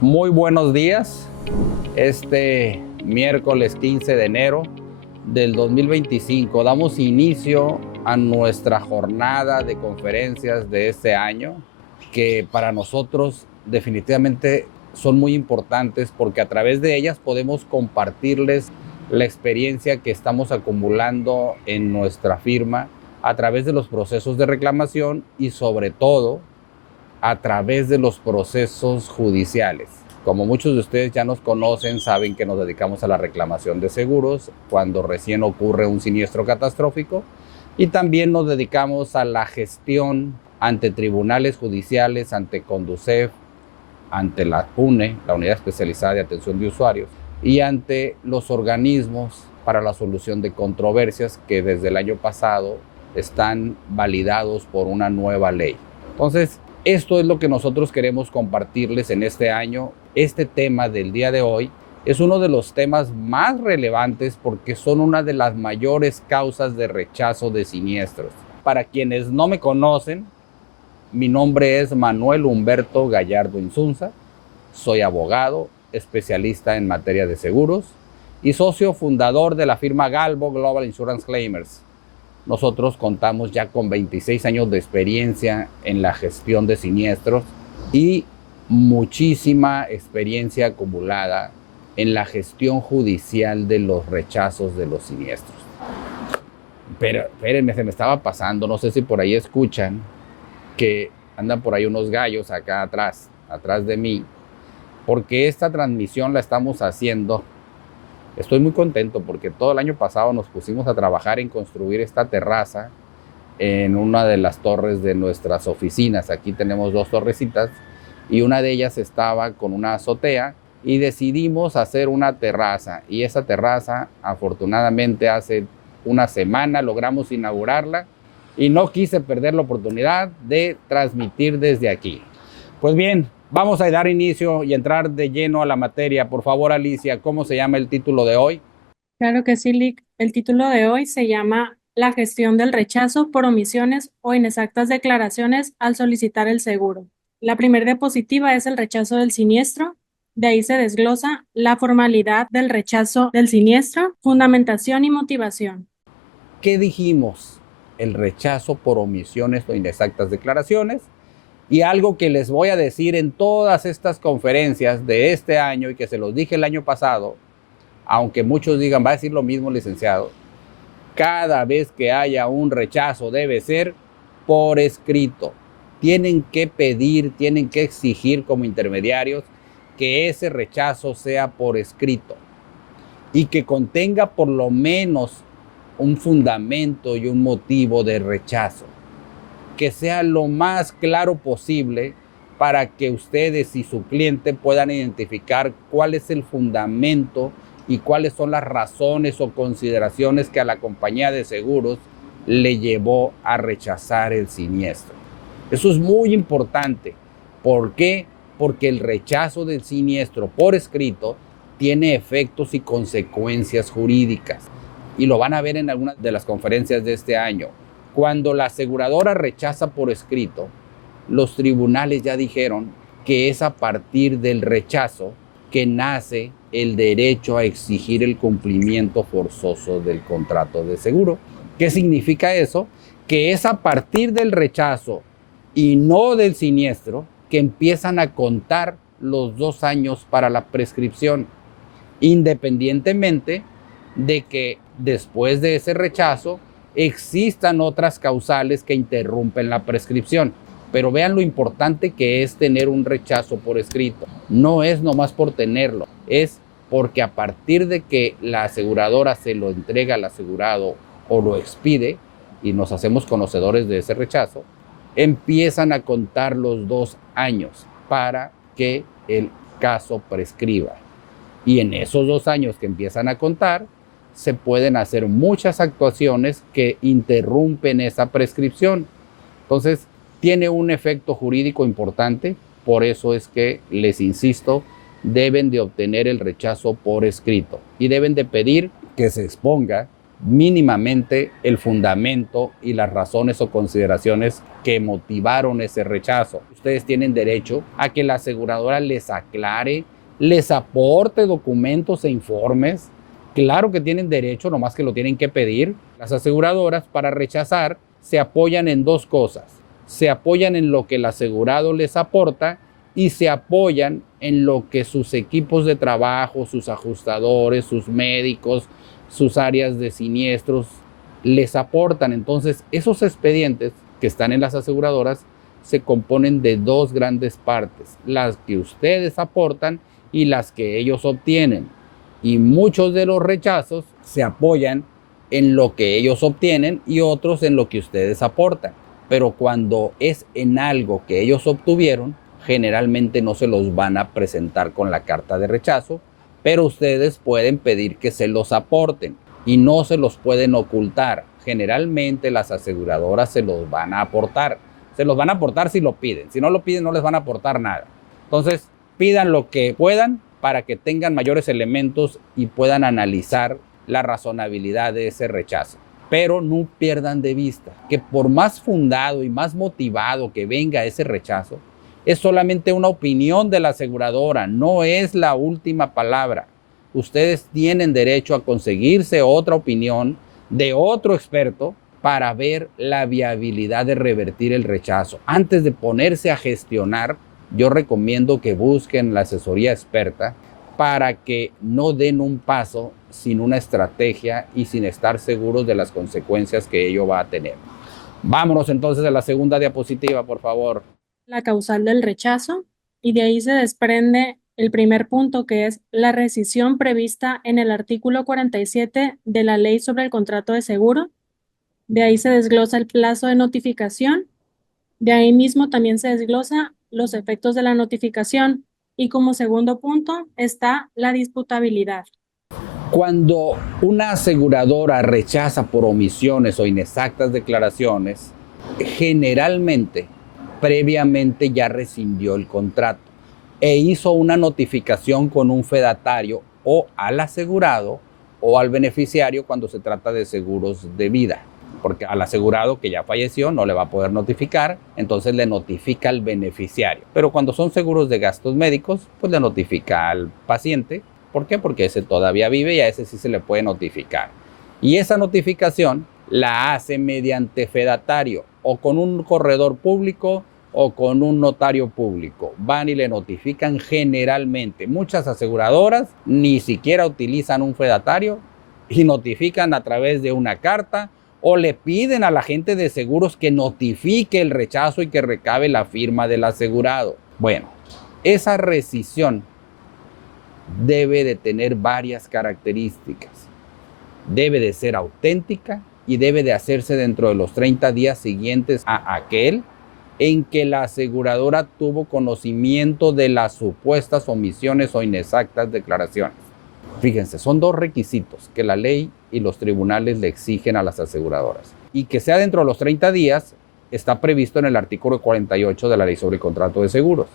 Muy buenos días. Este miércoles 15 de enero del 2025 damos inicio a nuestra jornada de conferencias de este año, que para nosotros definitivamente son muy importantes porque a través de ellas podemos compartirles la experiencia que estamos acumulando en nuestra firma a través de los procesos de reclamación y sobre todo a través de los procesos judiciales. Como muchos de ustedes ya nos conocen, saben que nos dedicamos a la reclamación de seguros cuando recién ocurre un siniestro catastrófico, y también nos dedicamos a la gestión ante tribunales judiciales, ante Conducef, ante la UNE, la Unidad Especializada de Atención de Usuarios, y ante los organismos para la solución de controversias que desde el año pasado están validados por una nueva ley. Entonces, esto es lo que nosotros queremos compartirles en este año. Este tema del día de hoy es uno de los temas más relevantes porque son una de las mayores causas de rechazo de siniestros. Para quienes no me conocen, mi nombre es Manuel Humberto Gallardo Insunza. Soy abogado, especialista en materia de seguros y socio fundador de la firma Galvo Global Insurance Claimers. Nosotros contamos ya con 26 años de experiencia en la gestión de siniestros y muchísima experiencia acumulada en la gestión judicial de los rechazos de los siniestros. Pero espérenme, se me estaba pasando, no sé si por ahí escuchan que andan por ahí unos gallos acá atrás de mí, porque esta transmisión la estamos haciendo. Estoy muy contento porque todo el año pasado nos pusimos a trabajar en construir esta terraza en una de las torres de nuestras oficinas. Aquí tenemos dos torrecitas y una de ellas estaba con una azotea y decidimos hacer una terraza. Y esa terraza, afortunadamente, hace una semana logramos inaugurarla y no quise perder la oportunidad de transmitir desde aquí. Pues bien, vamos a dar inicio y entrar de lleno a la materia. Por favor, Alicia, ¿cómo se llama el título de hoy? Claro que sí, Lick. El título de hoy se llama La gestión del rechazo por omisiones o inexactas declaraciones al solicitar el seguro. La primera diapositiva es el rechazo del siniestro. De ahí se desglosa la formalidad del rechazo del siniestro, fundamentación y motivación. ¿Qué dijimos? El rechazo por omisiones o inexactas declaraciones. Y algo que les voy a decir en todas estas conferencias de este año y que se los dije el año pasado, aunque muchos digan, va a decir lo mismo, licenciado, cada vez que haya un rechazo debe ser por escrito. Tienen que pedir, tienen que exigir como intermediarios que ese rechazo sea por escrito y que contenga por lo menos un fundamento y un motivo de rechazo, que sea lo más claro posible para que ustedes y su cliente puedan identificar cuál es el fundamento y cuáles son las razones o consideraciones que a la compañía de seguros le llevó a rechazar el siniestro. Eso es muy importante. ¿Por qué? Porque el rechazo del siniestro por escrito tiene efectos y consecuencias jurídicas. Y lo van a ver en algunas de las conferencias de este año. Cuando la aseguradora rechaza por escrito, los tribunales ya dijeron que es a partir del rechazo que nace el derecho a exigir el cumplimiento forzoso del contrato de seguro. ¿Qué significa eso? Que es a partir del rechazo y no del siniestro que empiezan a contar los 2 años para la prescripción, independientemente de que después de ese rechazo existan otras causales que interrumpen la prescripción. Pero vean lo importante que es tener un rechazo por escrito. No es nomás por tenerlo, es porque a partir de que la aseguradora se lo entrega al asegurado o lo expide y nos hacemos conocedores de ese rechazo, empiezan a contar los 2 años para que el caso prescriba. Y en esos 2 años que empiezan a contar, se pueden hacer muchas actuaciones que interrumpen esa prescripción. Entonces, tiene un efecto jurídico importante, por eso es que les insisto, deben de obtener el rechazo por escrito y deben de pedir que se exponga mínimamente el fundamento y las razones o consideraciones que motivaron ese rechazo. Ustedes tienen derecho a que la aseguradora les aclare, les aporte documentos e informes. Claro que tienen derecho, nomás que lo tienen que pedir. Las aseguradoras, para rechazar, se apoyan en dos cosas. Se apoyan en lo que el asegurado les aporta y se apoyan en lo que sus equipos de trabajo, sus ajustadores, sus médicos, sus áreas de siniestros les aportan. Entonces, esos expedientes que están en las aseguradoras se componen de dos grandes partes, las que ustedes aportan y las que ellos obtienen. Y muchos de los rechazos se apoyan en lo que ellos obtienen y otros en lo que ustedes aportan. Pero cuando es en algo que ellos obtuvieron, generalmente no se los van a presentar con la carta de rechazo, pero ustedes pueden pedir que se los aporten y no se los pueden ocultar. Generalmente las aseguradoras se los van a aportar. Se los van a aportar si lo piden. Si no lo piden, no les van a aportar nada. Entonces, pidan lo que puedan para que tengan mayores elementos y puedan analizar la razonabilidad de ese rechazo. Pero no pierdan de vista que por más fundado y más motivado que venga ese rechazo, es solamente una opinión de la aseguradora, no es la última palabra. Ustedes tienen derecho a conseguirse otra opinión de otro experto para ver la viabilidad de revertir el rechazo. Antes de ponerse a gestionar, yo recomiendo que busquen la asesoría experta para que no den un paso sin una estrategia y sin estar seguros de las consecuencias que ello va a tener. Vámonos entonces a la segunda diapositiva, por favor. La causal del rechazo, y de ahí se desprende el primer punto, que es la rescisión prevista en el artículo 47 de la Ley sobre el Contrato de Seguro. De ahí se desglosa el plazo de notificación. De ahí mismo también se desglosa los efectos de la notificación. Y como segundo punto está la disputabilidad. Cuando una aseguradora rechaza por omisiones o inexactas declaraciones, generalmente, previamente ya rescindió el contrato e hizo una notificación con un fedatario o al asegurado o al beneficiario cuando se trata de seguros de vida. Porque al asegurado que ya falleció no le va a poder notificar, entonces le notifica al beneficiario. Pero cuando son seguros de gastos médicos, pues le notifica al paciente. ¿Por qué? Porque ese todavía vive y a ese sí se le puede notificar. Y esa notificación la hace mediante fedatario o con un corredor público o con un notario público. Van y le notifican generalmente. Muchas aseguradoras ni siquiera utilizan un fedatario y notifican a través de una carta o le piden a la gente de seguros que notifique el rechazo y que recabe la firma del asegurado. Bueno, esa rescisión debe de tener varias características. Debe de ser auténtica y debe de hacerse dentro de los 30 días siguientes a aquel en que la aseguradora tuvo conocimiento de las supuestas omisiones o inexactas declaraciones. Fíjense, son dos requisitos que la ley y los tribunales le exigen a las aseguradoras. Y que sea dentro de los 30 días está previsto en el artículo 48 de la Ley sobre el Contrato de Seguros.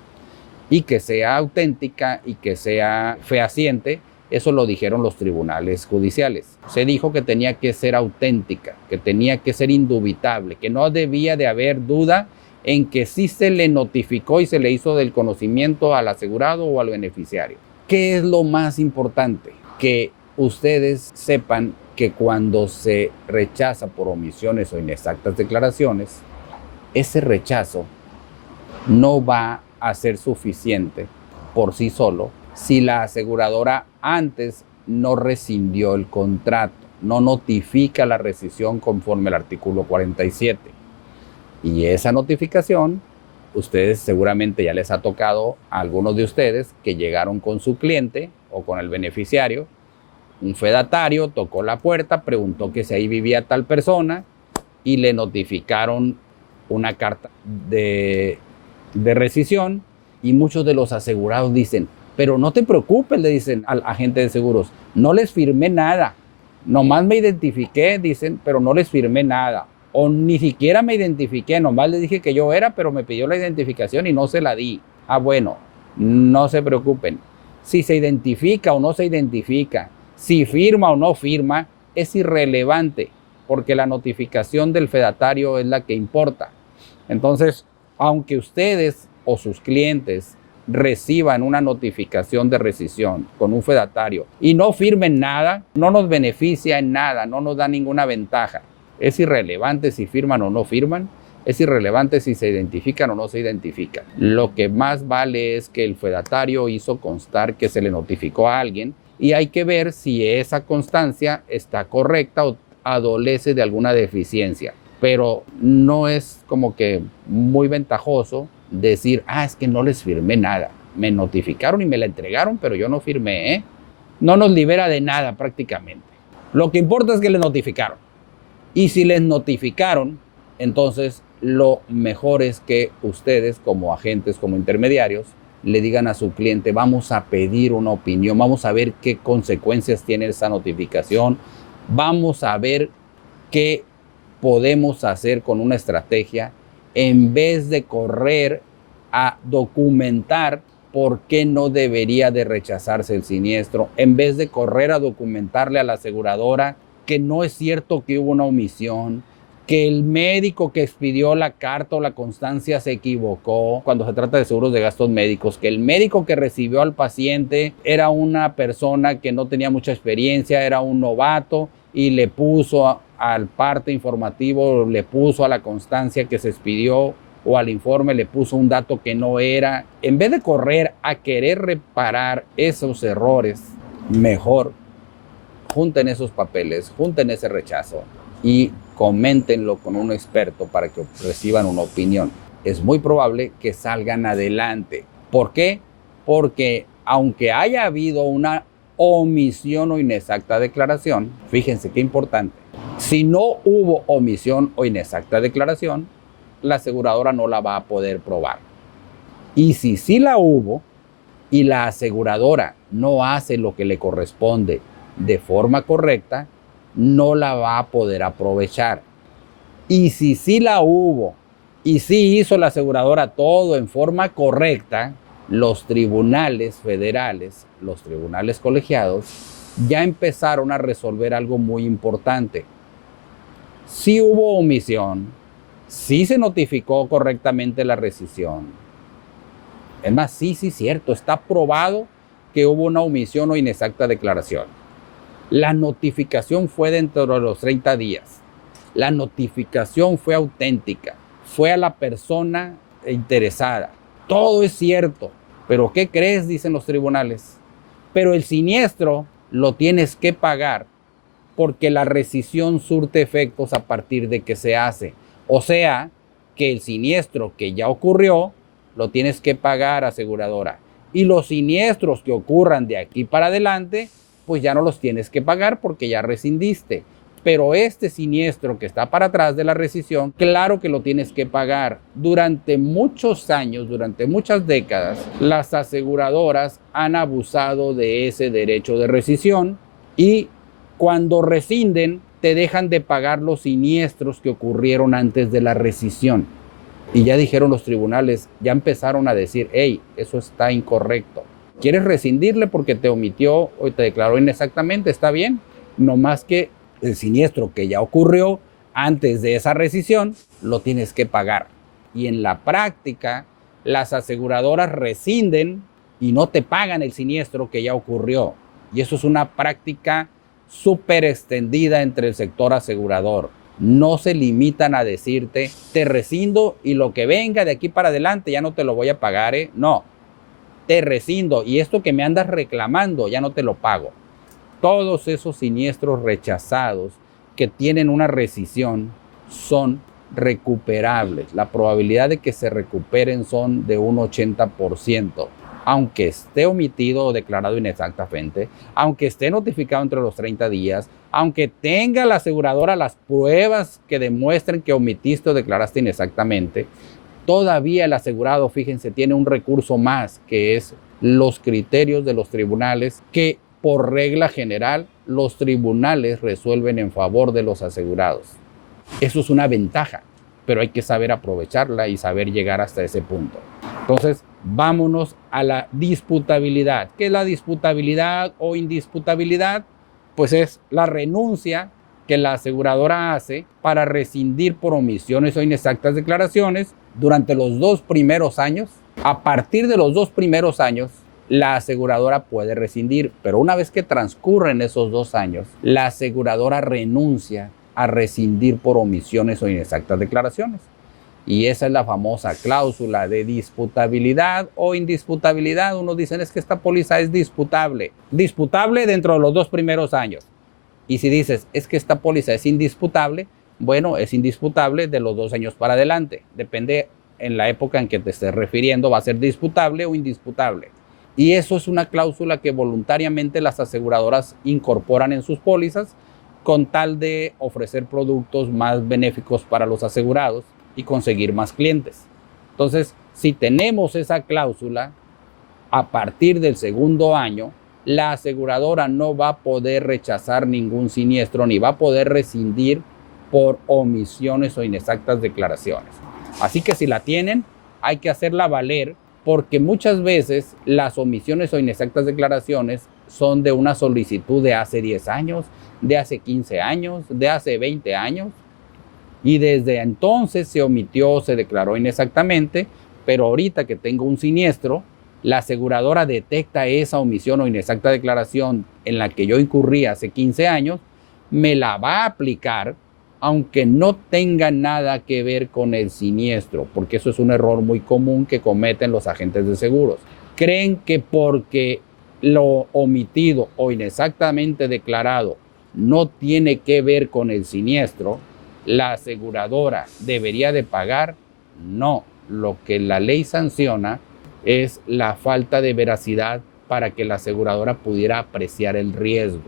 Y que sea auténtica y que sea fehaciente, eso lo dijeron los tribunales judiciales. Se dijo que tenía que ser auténtica, que tenía que ser indubitable, que no debía de haber duda en que sí se le notificó y se le hizo del conocimiento al asegurado o al beneficiario. ¿Qué es lo más importante? Que ustedes sepan que cuando se rechaza por omisiones o inexactas declaraciones, ese rechazo no va a ser suficiente por sí solo si la aseguradora antes no rescindió el contrato, no notifica la rescisión conforme al artículo 47. Y esa notificación, ustedes seguramente ya les ha tocado a algunos de ustedes que llegaron con su cliente o con el beneficiario, un fedatario tocó la puerta, preguntó que si ahí vivía tal persona y le notificaron una carta de rescisión y muchos de los asegurados dicen, pero no te preocupes, le dicen al agente de seguros, no les firmé nada, nomás me identifiqué, dicen, pero no les firmé nada. O ni siquiera me identifiqué, nomás le dije que yo era, pero me pidió la identificación y no se la di. Ah, bueno, no se preocupen. Si se identifica o no se identifica, si firma o no firma, es irrelevante porque la notificación del fedatario es la que importa. Entonces, aunque ustedes o sus clientes reciban una notificación de rescisión con un fedatario y no firmen nada, no nos beneficia en nada, no nos da ninguna ventaja. Es irrelevante si firman o no firman, es irrelevante si se identifican o no se identifican. Lo que más vale es que el fedatario hizo constar que se le notificó a alguien y hay que ver si esa constancia está correcta o adolece de alguna deficiencia. Pero no es como que muy ventajoso decir, es que no les firmé nada. Me notificaron y me la entregaron, pero yo no firmé, ¿eh? No nos libera de nada prácticamente. Lo que importa es que les notificaron. Y si les notificaron, entonces lo mejor es que ustedes como agentes, como intermediarios, le digan a su cliente, vamos a pedir una opinión, vamos a ver qué consecuencias tiene esa notificación, vamos a ver qué podemos hacer con una estrategia en vez de correr a documentar por qué no debería de rechazarse el siniestro, en vez de correr a documentarle a la aseguradora que no es cierto que hubo una omisión, que el médico que expidió la carta o la constancia se equivocó cuando se trata de seguros de gastos médicos, que el médico que recibió al paciente era una persona que no tenía mucha experiencia, era un novato y le puso al parte informativo, le puso a la constancia que se expidió o al informe, le puso un dato que no era. En vez de correr a querer reparar esos errores, mejor junten esos papeles, junten ese rechazo y coméntenlo con un experto para que reciban una opinión. Es muy probable que salgan adelante. ¿Por qué? Porque aunque haya habido una omisión o inexacta declaración, fíjense qué importante, si no hubo omisión o inexacta declaración, la aseguradora no la va a poder probar. Y si sí la hubo y la aseguradora no hace lo que le corresponde de forma correcta, no la va a poder aprovechar. Y si sí la hubo y sí hizo la aseguradora todo en forma correcta, los tribunales federales, los tribunales colegiados, ya empezaron a resolver algo muy importante. Sí hubo omisión, sí se notificó correctamente la rescisión. Es más, sí, cierto, está probado que hubo una omisión o inexacta declaración. La notificación fue dentro de los 30 días. La notificación fue auténtica, fue a la persona interesada. Todo es cierto, pero ¿qué crees? Dicen los tribunales. Pero el siniestro lo tienes que pagar porque la rescisión surte efectos a partir de que se hace. O sea, que el siniestro que ya ocurrió, lo tienes que pagar, aseguradora. Y los siniestros que ocurran de aquí para adelante, pues ya no los tienes que pagar porque ya rescindiste. Pero este siniestro que está para atrás de la rescisión, claro que lo tienes que pagar. Durante muchos años, durante muchas décadas, las aseguradoras han abusado de ese derecho de rescisión y cuando rescinden, te dejan de pagar los siniestros que ocurrieron antes de la rescisión. Y ya dijeron los tribunales, ya empezaron a decir, hey, eso está incorrecto. ¿Quieres rescindirle porque te omitió o te declaró inexactamente? Está bien, no más que el siniestro que ya ocurrió antes de esa rescisión, lo tienes que pagar. Y en la práctica, las aseguradoras rescinden y no te pagan el siniestro que ya ocurrió. Y eso es una práctica súper extendida entre el sector asegurador. No se limitan a decirte, te rescindo y lo que venga de aquí para adelante ya no te lo voy a pagar, ¿eh? No, te rescindo y esto que me andas reclamando ya no te lo pago. Todos esos siniestros rechazados que tienen una rescisión son recuperables. La probabilidad de que se recuperen son de un 80%. Aunque esté omitido o declarado inexactamente, aunque esté notificado entre los 30 días, aunque tenga la aseguradora las pruebas que demuestren que omitiste o declaraste inexactamente, todavía el asegurado, fíjense, tiene un recurso más, que es los criterios de los tribunales, que por regla general los tribunales resuelven en favor de los asegurados. Eso es una ventaja, pero hay que saber aprovecharla y saber llegar hasta ese punto. Entonces, vámonos a la disputabilidad. ¿Qué es la disputabilidad o indisputabilidad? Pues es la renuncia que la aseguradora hace para rescindir por omisiones o inexactas declaraciones durante los 2 primeros años. A partir de los 2 primeros años, la aseguradora puede rescindir, pero una vez que transcurren esos 2 años, la aseguradora renuncia a rescindir por omisiones o inexactas declaraciones. Y esa es la famosa cláusula de disputabilidad o indisputabilidad. Unos dicen es que esta póliza es disputable. Disputable dentro de los 2 primeros años. Y si dices es que esta póliza es indisputable, bueno, es indisputable de los 2 años para adelante. Depende en la época en que te estés refiriendo, va a ser disputable o indisputable. Y eso es una cláusula que voluntariamente las aseguradoras incorporan en sus pólizas con tal de ofrecer productos más benéficos para los asegurados y conseguir más clientes. Entonces, si tenemos esa cláusula, a partir del segundo año, la aseguradora no va a poder rechazar ningún siniestro ni va a poder rescindir por omisiones o inexactas declaraciones. Así que si la tienen, hay que hacerla valer, porque muchas veces las omisiones o inexactas declaraciones son de una solicitud de hace 10 años, de hace 15 años, de hace 20 años, y desde entonces se omitió, se declaró inexactamente, pero ahorita que tengo un siniestro, la aseguradora detecta esa omisión o inexacta declaración en la que yo incurrí hace 15 años, me la va a aplicar aunque no tenga nada que ver con el siniestro, porque eso es un error muy común que cometen los agentes de seguros. Creen que porque lo omitido o inexactamente declarado no tiene que ver con el siniestro, la aseguradora debería de pagar. No, lo que la ley sanciona es la falta de veracidad para que la aseguradora pudiera apreciar el riesgo.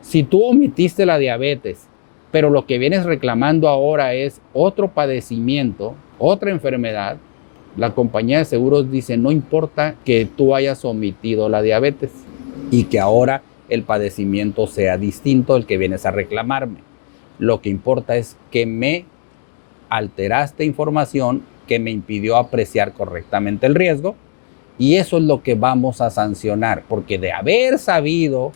Si tú omitiste la diabetes, pero lo que vienes reclamando ahora es otro padecimiento, otra enfermedad, la compañía de seguros dice, no importa que tú hayas omitido la diabetes y que ahora el padecimiento sea distinto al que vienes a reclamarme. Lo que importa es que me alteraste información que me impidió apreciar correctamente el riesgo, y eso es lo que vamos a sancionar, porque de haber sabido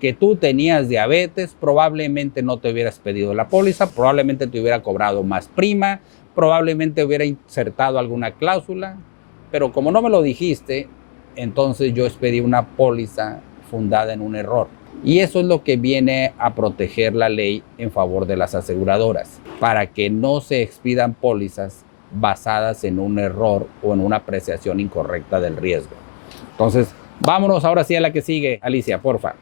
que tú tenías diabetes, probablemente no te hubieras pedido la póliza, probablemente te hubiera cobrado más prima, probablemente hubiera insertado alguna cláusula, pero como no me lo dijiste, entonces yo expedí una póliza fundada en un error. Y eso es lo que viene a proteger la ley en favor de las aseguradoras, para que no se expidan pólizas basadas en un error o en una apreciación incorrecta del riesgo. Entonces, vámonos ahora sí a la que sigue. Alicia, porfa.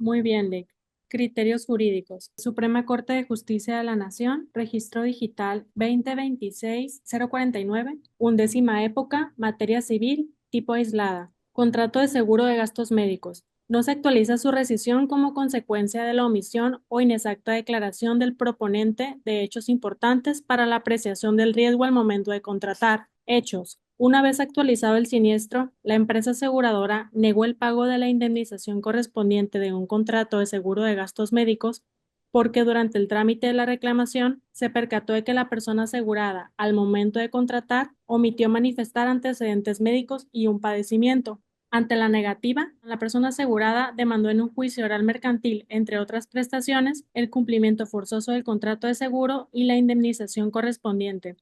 Muy bien, Lick. Criterios jurídicos. Suprema Corte de Justicia de la Nación, Registro Digital 2026-049, 11ª época, materia civil, tipo aislada. Contrato de seguro de gastos médicos. No se actualiza su rescisión como consecuencia de la omisión o inexacta declaración del proponente de hechos importantes para la apreciación del riesgo al momento de contratar. Hechos. Una vez actualizado el siniestro, la empresa aseguradora negó el pago de la indemnización correspondiente de un contrato de seguro de gastos médicos porque durante el trámite de la reclamación se percató de que la persona asegurada, al momento de contratar, omitió manifestar antecedentes médicos y un padecimiento. Ante la negativa, la persona asegurada demandó en un juicio oral mercantil, entre otras prestaciones, el cumplimiento forzoso del contrato de seguro y la indemnización correspondiente.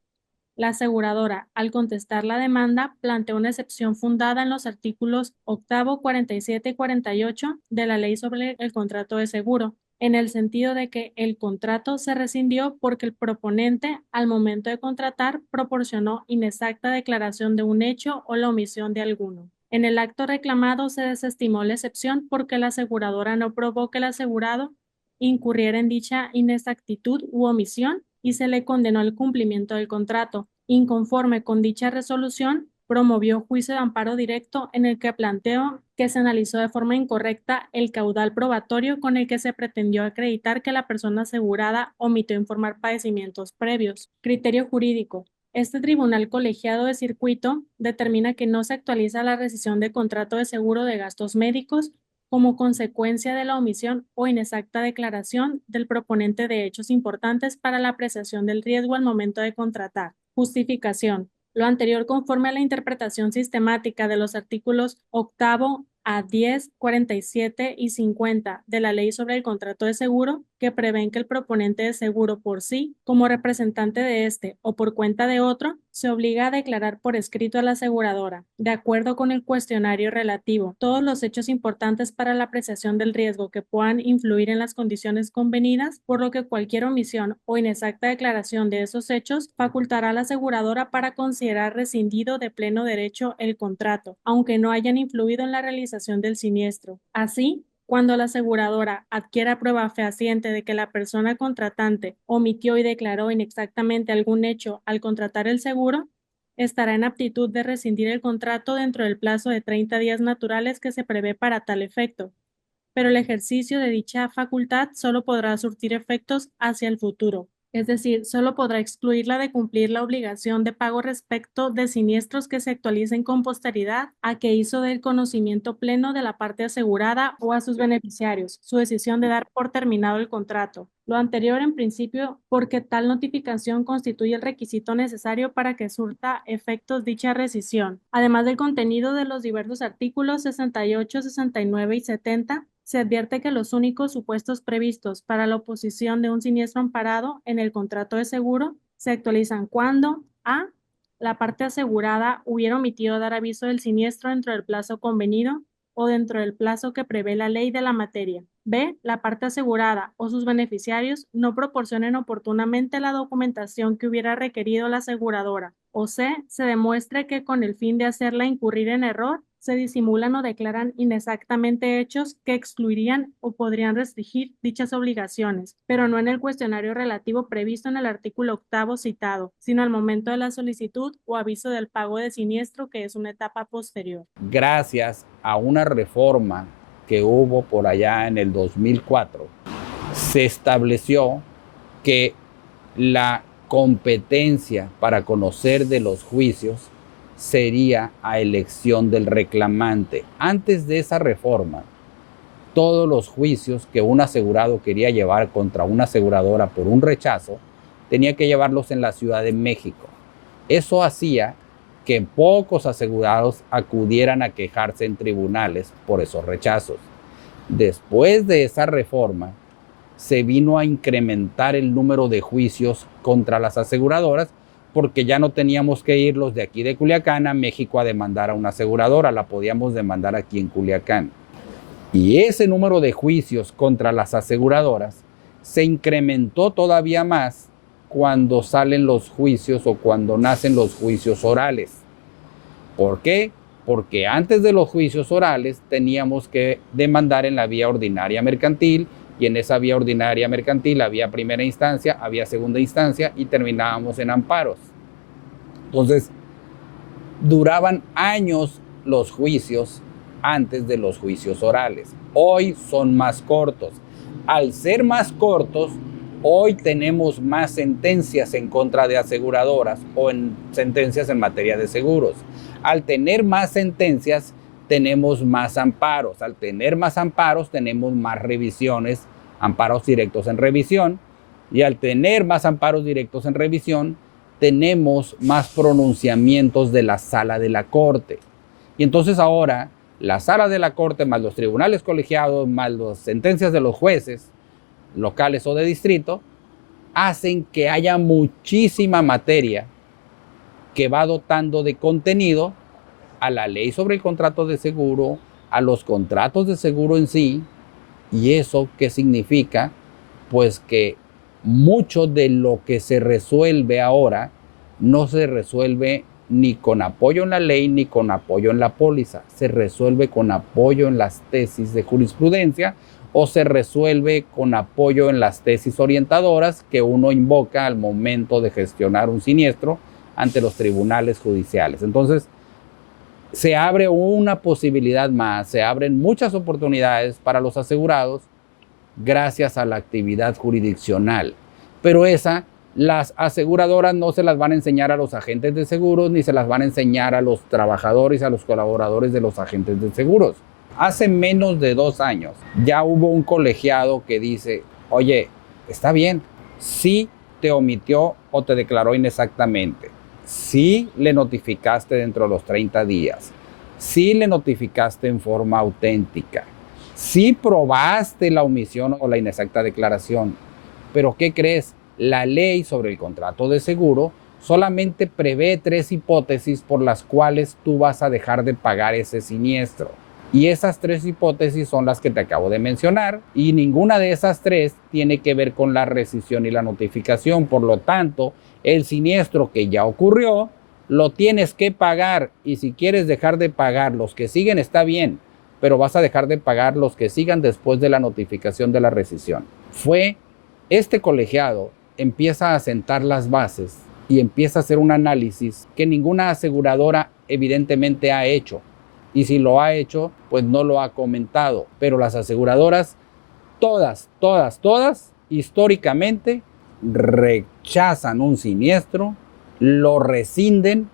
La aseguradora, al contestar la demanda, planteó una excepción fundada en los artículos 8, 47 y 48 de la Ley sobre el contrato de seguro, en el sentido de que el contrato se rescindió porque el proponente, al momento de contratar, proporcionó inexacta declaración de un hecho o la omisión de alguno. En el acto reclamado se desestimó la excepción porque la aseguradora no probó que el asegurado incurriera en dicha inexactitud u omisión y se le condenó al cumplimiento del contrato. Inconforme con dicha resolución, promovió juicio de amparo directo en el que planteó que se analizó de forma incorrecta el caudal probatorio con el que se pretendió acreditar que la persona asegurada omitió informar padecimientos previos. Criterio jurídico. Este tribunal colegiado de circuito determina que no se actualiza la rescisión de contrato de seguro de gastos médicos como consecuencia de la omisión o inexacta declaración del proponente de hechos importantes para la apreciación del riesgo al momento de contratar. Justificación. Lo anterior conforme a la interpretación sistemática de los artículos 8 a 10, 47 y 50 de la Ley sobre el Contrato de Seguro, que prevén que el proponente de seguro por sí, como representante de este o por cuenta de otro, se obliga a declarar por escrito a la aseguradora, de acuerdo con el cuestionario relativo, todos los hechos importantes para la apreciación del riesgo que puedan influir en las condiciones convenidas, por lo que cualquier omisión o inexacta declaración de esos hechos facultará a la aseguradora para considerar rescindido de pleno derecho el contrato, aunque no hayan influido en la realización del siniestro. Así, cuando la aseguradora adquiera prueba fehaciente de que la persona contratante omitió y declaró inexactamente algún hecho al contratar el seguro, estará en aptitud de rescindir el contrato dentro del plazo de 30 días naturales que se prevé para tal efecto, pero el ejercicio de dicha facultad solo podrá surtir efectos hacia el futuro. Es decir, solo podrá excluirla de cumplir la obligación de pago respecto de siniestros que se actualicen con posteridad a que hizo del conocimiento pleno de la parte asegurada o a sus beneficiarios su decisión de dar por terminado el contrato. Lo anterior en principio porque tal notificación constituye el requisito necesario para que surta efectos dicha rescisión. Además del contenido de los diversos artículos 68, 69 y 70, se advierte que los únicos supuestos previstos para la oposición de un siniestro amparado en el contrato de seguro se actualizan cuando a. La parte asegurada hubiera omitido dar aviso del siniestro dentro del plazo convenido o dentro del plazo que prevé la ley de la materia. B. La parte asegurada o sus beneficiarios no proporcionen oportunamente la documentación que hubiera requerido la aseguradora. O C. Se demuestre que con el fin de hacerla incurrir en error, se disimulan o declaran inexactamente hechos que excluirían o podrían restringir dichas obligaciones, pero no en el cuestionario relativo previsto en el artículo octavo citado, sino al momento de la solicitud o aviso del pago de siniestro, que es una etapa posterior. Gracias a una reforma que hubo por allá en el 2004, se estableció que la competencia para conocer de los juicios sería a elección del reclamante. Antes de esa reforma, todos los juicios que un asegurado quería llevar contra una aseguradora por un rechazo, tenía que llevarlos en la Ciudad de México. Eso hacía que pocos asegurados acudieran a quejarse en tribunales por esos rechazos. Después de esa reforma, se vino a incrementar el número de juicios contra las aseguradoras porque ya no teníamos que irlos de aquí de Culiacán a México a demandar a una aseguradora, la podíamos demandar aquí en Culiacán. Y ese número de juicios contra las aseguradoras se incrementó todavía más cuando salen los juicios o cuando nacen los juicios orales. ¿Por qué? Porque antes de los juicios orales teníamos que demandar en la vía ordinaria mercantil, y en esa vía ordinaria mercantil había primera instancia, había segunda instancia y terminábamos en amparos. Entonces, duraban años los juicios antes de los juicios orales. Hoy son más cortos. Al ser más cortos, hoy tenemos más sentencias en contra de aseguradoras o en sentencias en materia de seguros. Al tener más sentencias, tenemos más amparos. Al tener más amparos, tenemos más revisiones, amparos directos en revisión. Y al tener más amparos directos en revisión, tenemos más pronunciamientos de la sala de la corte. Y entonces ahora, la sala de la corte, más los tribunales colegiados, más las sentencias de los jueces locales o de distrito, hacen que haya muchísima materia que va dotando de contenido a la ley sobre el contrato de seguro, a los contratos de seguro en sí. ¿Y eso qué significa? Pues que mucho de lo que se resuelve ahora no se resuelve ni con apoyo en la ley ni con apoyo en la póliza. Se resuelve con apoyo en las tesis de jurisprudencia o se resuelve con apoyo en las tesis orientadoras que uno invoca al momento de gestionar un siniestro ante los tribunales judiciales. Entonces, se abre una posibilidad más, se abren muchas oportunidades para los asegurados gracias a la actividad jurisdiccional. Pero las aseguradoras no se las van a enseñar a los agentes de seguros ni se las van a enseñar a los trabajadores, a los colaboradores de los agentes de seguros. Hace menos de 2 años ya hubo un colegiado que dice, oye, está bien, sí te omitió o te declaró inexactamente, sí le notificaste dentro de los 30 días, sí le notificaste en forma auténtica, sí probaste la omisión o la inexacta declaración, pero ¿qué crees? La ley sobre el contrato de seguro solamente prevé 3 hipótesis por las cuales tú vas a dejar de pagar ese siniestro. Y esas 3 hipótesis son las que te acabo de mencionar, y ninguna de esas 3 tiene que ver con la rescisión y la notificación. Por lo tanto, el siniestro que ya ocurrió, lo tienes que pagar, y si quieres dejar de pagar los que siguen está bien, pero vas a dejar de pagar los que sigan después de la notificación de la rescisión. Este colegiado empieza a sentar las bases y empieza a hacer un análisis que ninguna aseguradora evidentemente ha hecho. Y si lo ha hecho, pues no lo ha comentado. Pero las aseguradoras, todas, históricamente, rechazan un siniestro, lo rescinden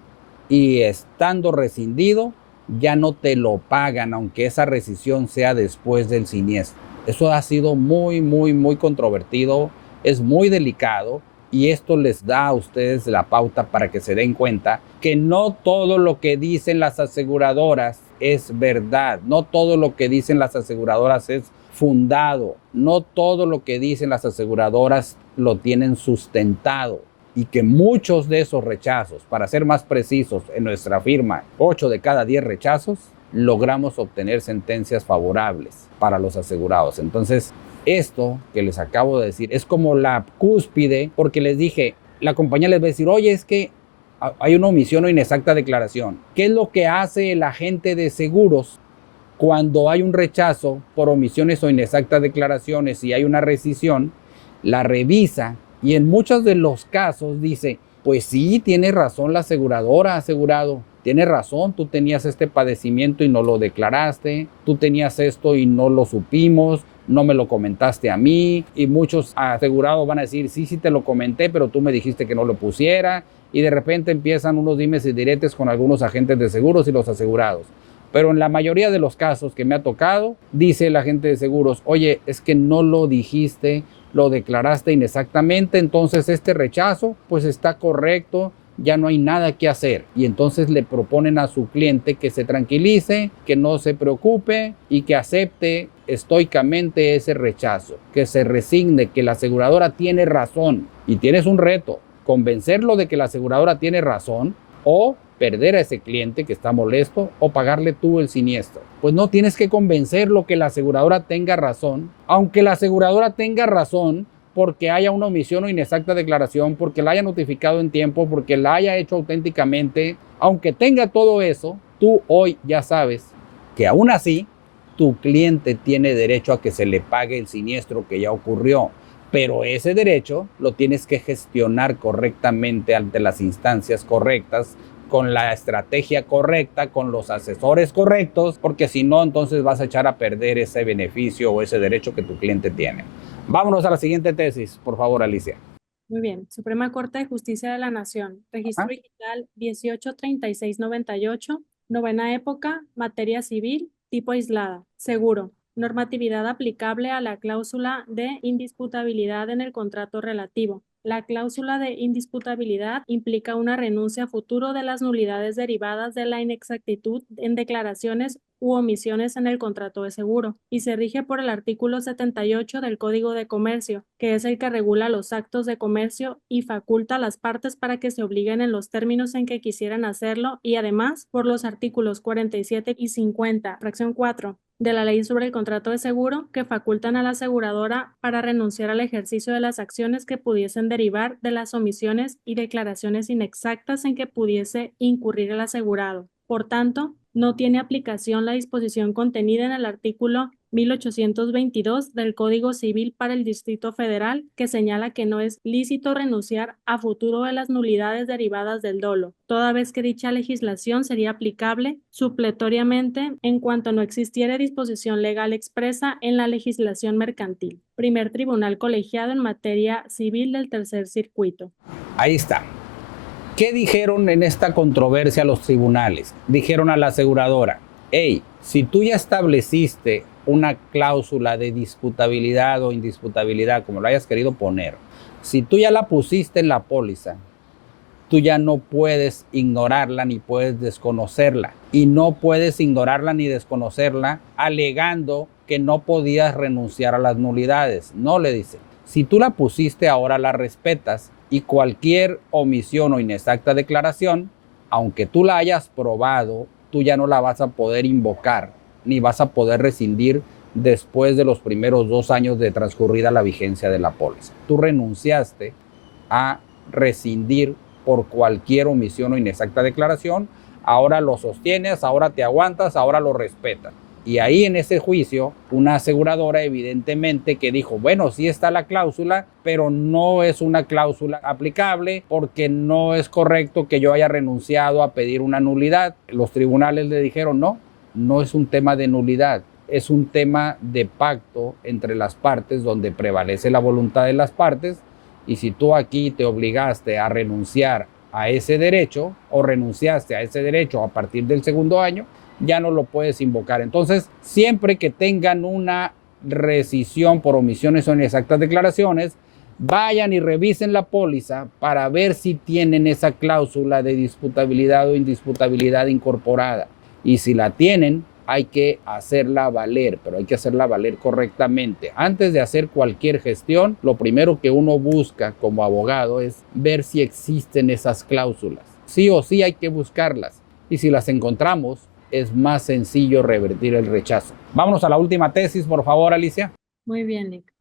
y estando rescindido, ya no te lo pagan, aunque esa rescisión sea después del siniestro. Eso ha sido muy controvertido, es muy delicado, y esto les da a ustedes la pauta para que se den cuenta que no todo lo que dicen las aseguradoras es verdad, no todo lo que dicen las aseguradoras es fundado, no todo lo que dicen las aseguradoras lo tienen sustentado, y que muchos de esos rechazos, para ser más precisos, en nuestra firma, 8 de cada 10 rechazos, logramos obtener sentencias favorables para los asegurados. Entonces, esto que les acabo de decir es como la cúspide, porque les dije, la compañía les va a decir, oye, es que hay una omisión o inexacta declaración. ¿Qué es lo que hace el agente de seguros cuando hay un rechazo por omisiones o inexactas declaraciones y hay una rescisión? La revisa y en muchos de los casos dice, pues sí, tiene razón la aseguradora, asegurado. Tienes razón, tú tenías este padecimiento y no lo declaraste, tú tenías esto y no lo supimos, no me lo comentaste a mí, y muchos asegurados van a decir, sí te lo comenté, pero tú me dijiste que no lo pusiera, y de repente empiezan unos dimes y diretes con algunos agentes de seguros y los asegurados. Pero en la mayoría de los casos que me ha tocado, dice el agente de seguros, oye, es que no lo dijiste, lo declaraste inexactamente, entonces este rechazo pues está correcto, ya no hay nada que hacer. Y entonces le proponen a su cliente que se tranquilice, que no se preocupe y que acepte estoicamente ese rechazo, que se resigne, que la aseguradora tiene razón. Y tienes un reto, convencerlo de que la aseguradora tiene razón, o perder a ese cliente que está molesto, o pagarle tú el siniestro. Pues no, tienes que convencerlo que la aseguradora tenga razón, aunque la aseguradora tenga razón porque haya una omisión o inexacta declaración, porque la haya notificado en tiempo, porque la haya hecho auténticamente. Aunque tenga todo eso, tú hoy ya sabes que aún así tu cliente tiene derecho a que se le pague el siniestro que ya ocurrió, pero ese derecho lo tienes que gestionar correctamente ante las instancias correctas, con la estrategia correcta, con los asesores correctos, porque si no, entonces vas a echar a perder ese beneficio o ese derecho que tu cliente tiene. Vámonos a la siguiente tesis, por favor, Alicia. Muy bien. Suprema Corte de Justicia de la Nación. Registro digital 183698. Novena época. Materia civil. Tipo aislada. Seguro. Normatividad aplicable a la cláusula de indisputabilidad en el contrato relativo. La cláusula de indisputabilidad implica una renuncia a futuro de las nulidades derivadas de la inexactitud en declaraciones u omisiones en el contrato de seguro, y se rige por el artículo 78 del Código de Comercio, que es el que regula los actos de comercio y faculta a las partes para que se obliguen en los términos en que quisieran hacerlo, y además por los artículos 47 y 50, fracción 4, de la Ley sobre el Contrato de Seguro, que facultan a la aseguradora para renunciar al ejercicio de las acciones que pudiesen derivar de las omisiones y declaraciones inexactas en que pudiese incurrir el asegurado. Por tanto, no tiene aplicación la disposición contenida en el artículo 1822 del Código Civil para el Distrito Federal, que señala que no es lícito renunciar a futuro de las nulidades derivadas del dolo, toda vez que dicha legislación sería aplicable supletoriamente en cuanto no existiera disposición legal expresa en la legislación mercantil. Primer Tribunal Colegiado en Materia Civil del Tercer Circuito. Ahí está. ¿Qué dijeron en esta controversia los tribunales? Dijeron a la aseguradora, hey, si tú ya estableciste una cláusula de disputabilidad o indisputabilidad, como lo hayas querido poner, si tú ya la pusiste en la póliza, tú ya no puedes ignorarla ni puedes desconocerla. Y no puedes ignorarla ni desconocerla alegando que no podías renunciar a las nulidades. No, le dice. Si tú la pusiste, ahora la respetas, y cualquier omisión o inexacta declaración, aunque tú la hayas probado, tú ya no la vas a poder invocar ni vas a poder rescindir después de los primeros 2 años de transcurrida la vigencia de la póliza. Tú renunciaste a rescindir por cualquier omisión o inexacta declaración, ahora lo sostienes, ahora te aguantas, ahora lo respetas. Y ahí en ese juicio, una aseguradora evidentemente que dijo, bueno, sí está la cláusula, pero no es una cláusula aplicable porque no es correcto que yo haya renunciado a pedir una nulidad. Los tribunales le dijeron, no, no es un tema de nulidad, es un tema de pacto entre las partes donde prevalece la voluntad de las partes. Y si tú aquí te obligaste a renunciar a ese derecho o renunciaste a ese derecho a partir del segundo año, ya no lo puedes invocar. Entonces, siempre que tengan una rescisión por omisiones o inexactas declaraciones, vayan y revisen la póliza para ver si tienen esa cláusula de disputabilidad o indisputabilidad incorporada. Y si la tienen, hay que hacerla valer, pero hay que hacerla valer correctamente. Antes de hacer cualquier gestión, lo primero que uno busca como abogado es ver si existen esas cláusulas. Sí o sí hay que buscarlas. Y si las encontramos, es más sencillo revertir el rechazo. Vámonos a la última tesis, por favor, Alicia. Muy bien, Nick.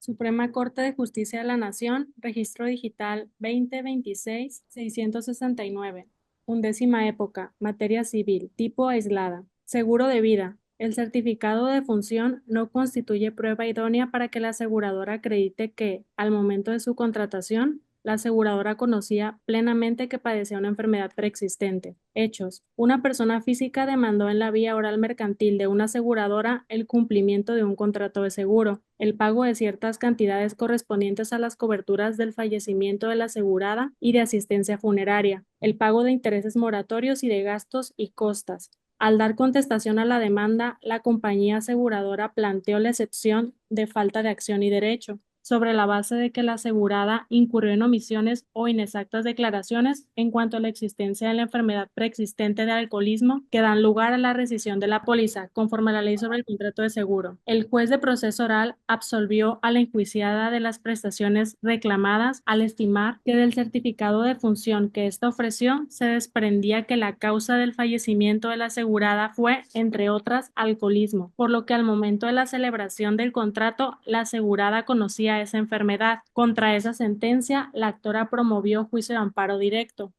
Suprema Corte de Justicia de la Nación, Registro Digital 2026-669. Undécima época, materia civil, tipo aislada. Seguro de vida. El certificado de función no constituye prueba idónea para que la aseguradora acredite que, al momento de su contratación, la aseguradora conocía plenamente que padecía una enfermedad preexistente. Hechos. Una persona física demandó en la vía oral mercantil de una aseguradora el cumplimiento de un contrato de seguro, el pago de ciertas cantidades correspondientes a las coberturas del fallecimiento de la asegurada y de asistencia funeraria, el pago de intereses moratorios y de gastos y costas. Al dar contestación a la demanda, la compañía aseguradora planteó la excepción de falta de acción y derecho, sobre la base de que la asegurada incurrió en omisiones o inexactas declaraciones en cuanto a la existencia de la enfermedad preexistente de alcoholismo que dan lugar a la rescisión de la póliza, conforme a la ley sobre el contrato de seguro. El juez de proceso oral absolvió a la enjuiciada de las prestaciones reclamadas al estimar que del certificado de función que ésta ofreció se desprendía que la causa del fallecimiento de la asegurada fue, entre otras, alcoholismo, por lo que al momento de la celebración del contrato, la asegurada conocía esa enfermedad. Contra esa sentencia, la actora promovió juicio de amparo directo.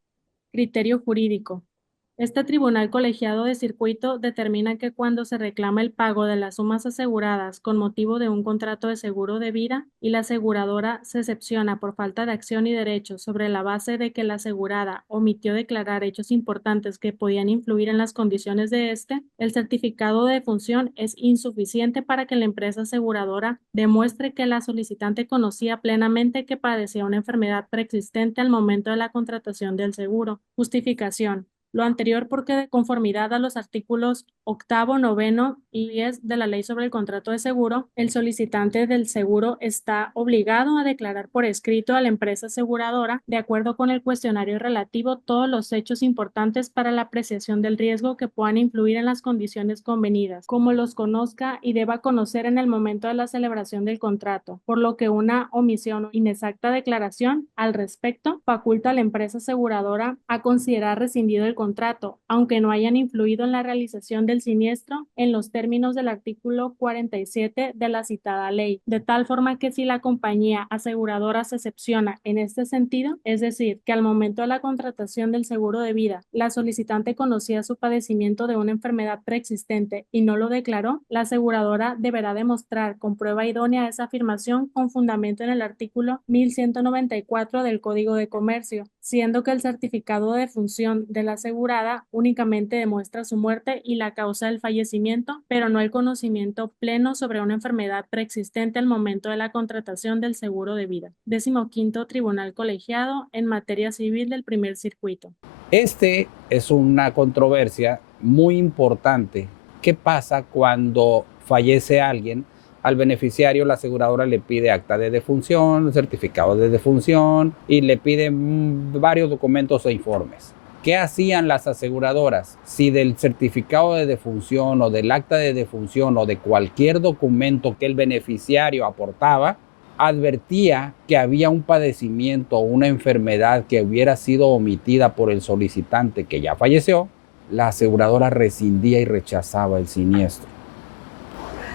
Criterio jurídico. Este tribunal colegiado de circuito determina que cuando se reclama el pago de las sumas aseguradas con motivo de un contrato de seguro de vida y la aseguradora se excepciona por falta de acción y derecho sobre la base de que la asegurada omitió declarar hechos importantes que podían influir en las condiciones de este, el certificado de defunción es insuficiente para que la empresa aseguradora demuestre que la solicitante conocía plenamente que padecía una enfermedad preexistente al momento de la contratación del seguro. Justificación. Lo anterior porque de conformidad a los artículos 8º, 9 y 10 de la Ley sobre el Contrato de Seguro, el solicitante del seguro está obligado a declarar por escrito a la empresa aseguradora, de acuerdo con el cuestionario relativo, todos los hechos importantes para la apreciación del riesgo que puedan influir en las condiciones convenidas, como los conozca y deba conocer en el momento de la celebración del contrato, por lo que una omisión o inexacta declaración al respecto faculta a la empresa aseguradora a considerar rescindido el contrato, aunque no hayan influido en la realización del siniestro en los términos del artículo 47 de la citada ley, de tal forma que si la compañía aseguradora se excepciona en este sentido, es decir, que al momento de la contratación del seguro de vida, la solicitante conocía su padecimiento de una enfermedad preexistente y no lo declaró, la aseguradora deberá demostrar con prueba idónea esa afirmación con fundamento en el artículo 1194 del Código de Comercio, siendo que el certificado de función de la asegurada únicamente demuestra su muerte y la causa del fallecimiento, pero no el conocimiento pleno sobre una enfermedad preexistente al momento de la contratación del seguro de vida. 15º Tribunal Colegiado en materia civil del primer circuito. Este es una controversia muy importante. ¿Qué pasa cuando fallece alguien al beneficiario la aseguradora le pide acta de defunción, certificado de defunción y le pide varios documentos e informes. ¿Qué hacían las aseguradoras? Si del certificado de defunción o del acta de defunción o de cualquier documento que el beneficiario aportaba, advertía que había un padecimiento o una enfermedad que hubiera sido omitida por el solicitante que ya falleció, la aseguradora rescindía y rechazaba el siniestro.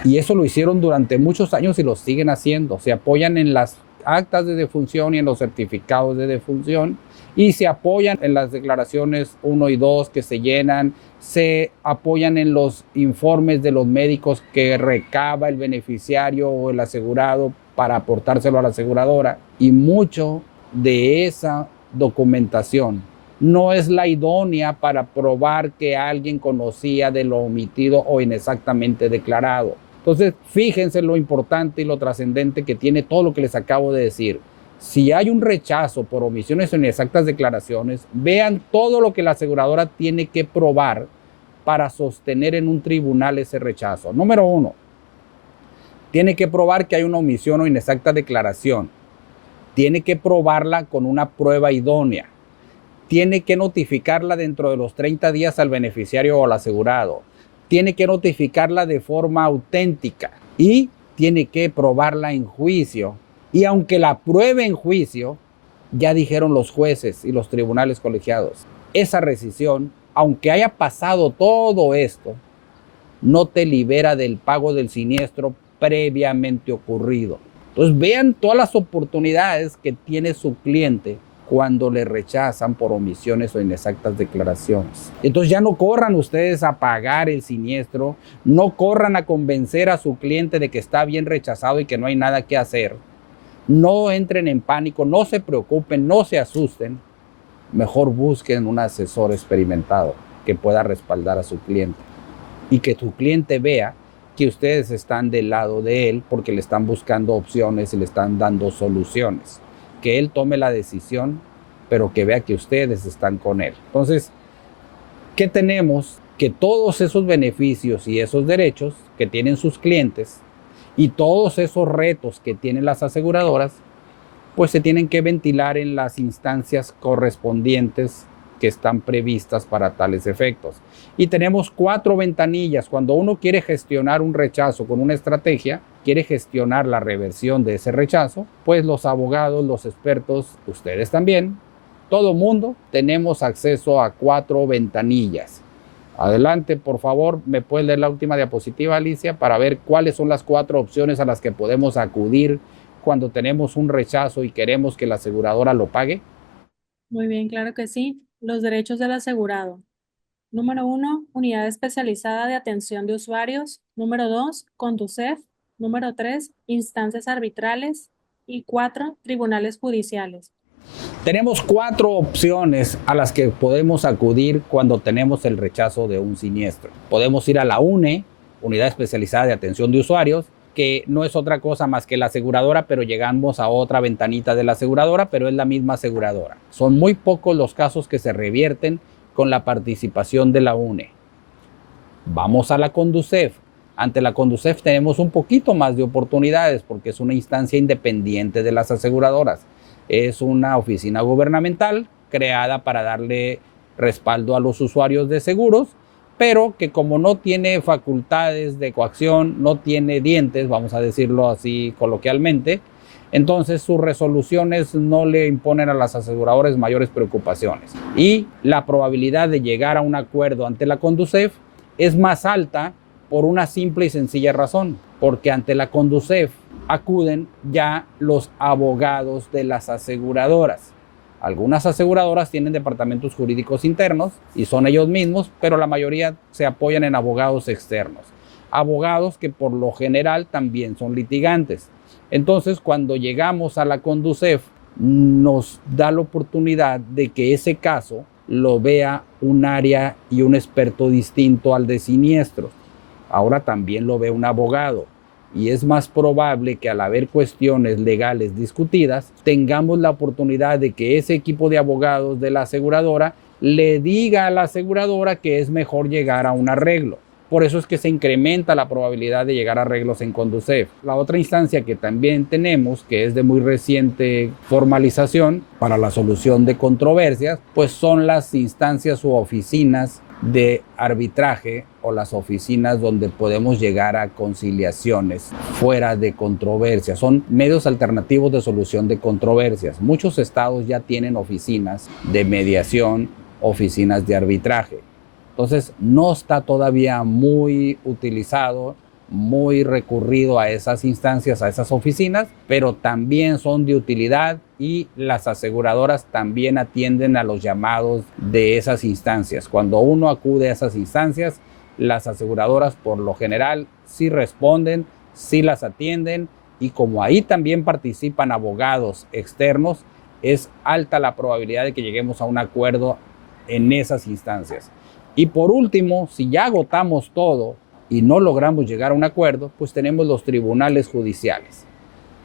Y eso lo hicieron durante muchos años y lo siguen haciendo. Se apoyan en las actas de defunción y en los certificados de defunción y se apoyan en las declaraciones 1 y 2 que se llenan, se apoyan en los informes de los médicos que recaba el beneficiario o el asegurado para aportárselo a la aseguradora, y mucho de esa documentación no es la idónea para probar que alguien conocía de lo omitido o inexactamente declarado. Entonces, fíjense lo importante y lo trascendente que tiene todo lo que les acabo de decir. Si hay un rechazo por omisiones o inexactas declaraciones, vean todo lo que la aseguradora tiene que probar para sostener en un tribunal ese rechazo. Número 1, tiene que probar que hay una omisión o inexacta declaración. Tiene que probarla con una prueba idónea. Tiene que notificarla dentro de los 30 días al beneficiario o al asegurado. Tiene que notificarla de forma auténtica y tiene que probarla en juicio. Y aunque la pruebe en juicio, ya dijeron los jueces y los tribunales colegiados, esa rescisión, aunque haya pasado todo esto, no te libera del pago del siniestro previamente ocurrido. Entonces vean todas las oportunidades que tiene su cliente cuando le rechazan por omisiones o inexactas declaraciones. Entonces ya no corran ustedes a pagar el siniestro, no corran a convencer a su cliente de que está bien rechazado y que no hay nada que hacer. No entren en pánico, no se preocupen, no se asusten. Mejor busquen un asesor experimentado que pueda respaldar a su cliente y que su cliente vea que ustedes están del lado de él porque le están buscando opciones y le están dando soluciones. Que él tome la decisión, pero que vea que ustedes están con él. Entonces, ¿qué tenemos? Que todos esos beneficios y esos derechos que tienen sus clientes y todos esos retos que tienen las aseguradoras, pues se tienen que ventilar en las instancias correspondientes que están previstas para tales efectos. Y tenemos 4 ventanillas. Cuando uno quiere gestionar un rechazo con una estrategia, quiere gestionar la reversión de ese rechazo, pues los abogados, los expertos, ustedes también, todo mundo tenemos acceso a 4 ventanillas. Adelante, por favor, ¿me puedes leer la última diapositiva, Alicia, para ver cuáles son las 4 opciones a las que podemos acudir cuando tenemos un rechazo y queremos que la aseguradora lo pague? Muy bien, claro que sí. Los derechos del asegurado. Número 1, Unidad Especializada de Atención de Usuarios. Número 2, Conducef. Número 3, Instancias arbitrales. Y 4, Tribunales judiciales. Tenemos 4 opciones a las que podemos acudir cuando tenemos el rechazo de un siniestro. Podemos ir a la UNE, Unidad Especializada de Atención de Usuarios, que no es otra cosa más que la aseguradora, pero llegamos a otra ventanita de la aseguradora, pero es la misma aseguradora. Son muy pocos los casos que se revierten con la participación de la UNE. Vamos a la Conducef. Ante la Conducef tenemos un poquito más de oportunidades porque es una instancia independiente de las aseguradoras. Es una oficina gubernamental creada para darle respaldo a los usuarios de seguros, pero que como no tiene facultades de coacción, no tiene dientes, vamos a decirlo así coloquialmente, entonces sus resoluciones no le imponen a las aseguradoras mayores preocupaciones. Y la probabilidad de llegar a un acuerdo ante la Conducef es más alta por una simple y sencilla razón, porque ante la Conducef acuden ya los abogados de las aseguradoras. Algunas aseguradoras tienen departamentos jurídicos internos y son ellos mismos, pero la mayoría se apoyan en abogados externos. Abogados que por lo general también son litigantes. Entonces, cuando llegamos a la Conducef, nos da la oportunidad de que ese caso lo vea un área y un experto distinto al de siniestros. Ahora también lo ve un abogado. Y es más probable que al haber cuestiones legales discutidas, tengamos la oportunidad de que ese equipo de abogados de la aseguradora le diga a la aseguradora que es mejor llegar a un arreglo. Por eso es que se incrementa la probabilidad de llegar a arreglos en Conducef. La otra instancia que también tenemos, que es de muy reciente formalización para la solución de controversias, pues son las instancias u oficinas de arbitraje o las oficinas donde podemos llegar a conciliaciones fuera de controversias. Son medios alternativos de solución de controversias. Muchos estados ya tienen oficinas de mediación, oficinas de arbitraje. Entonces, no está todavía muy utilizado, muy recurrido a esas instancias, a esas oficinas, pero también son de utilidad y las aseguradoras también atienden a los llamados de esas instancias. Cuando uno acude a esas instancias, las aseguradoras por lo general sí responden, sí las atienden, y como ahí también participan abogados externos, es alta la probabilidad de que lleguemos a un acuerdo en esas instancias. Y por último, si ya agotamos todo y no logramos llegar a un acuerdo, pues tenemos los tribunales judiciales.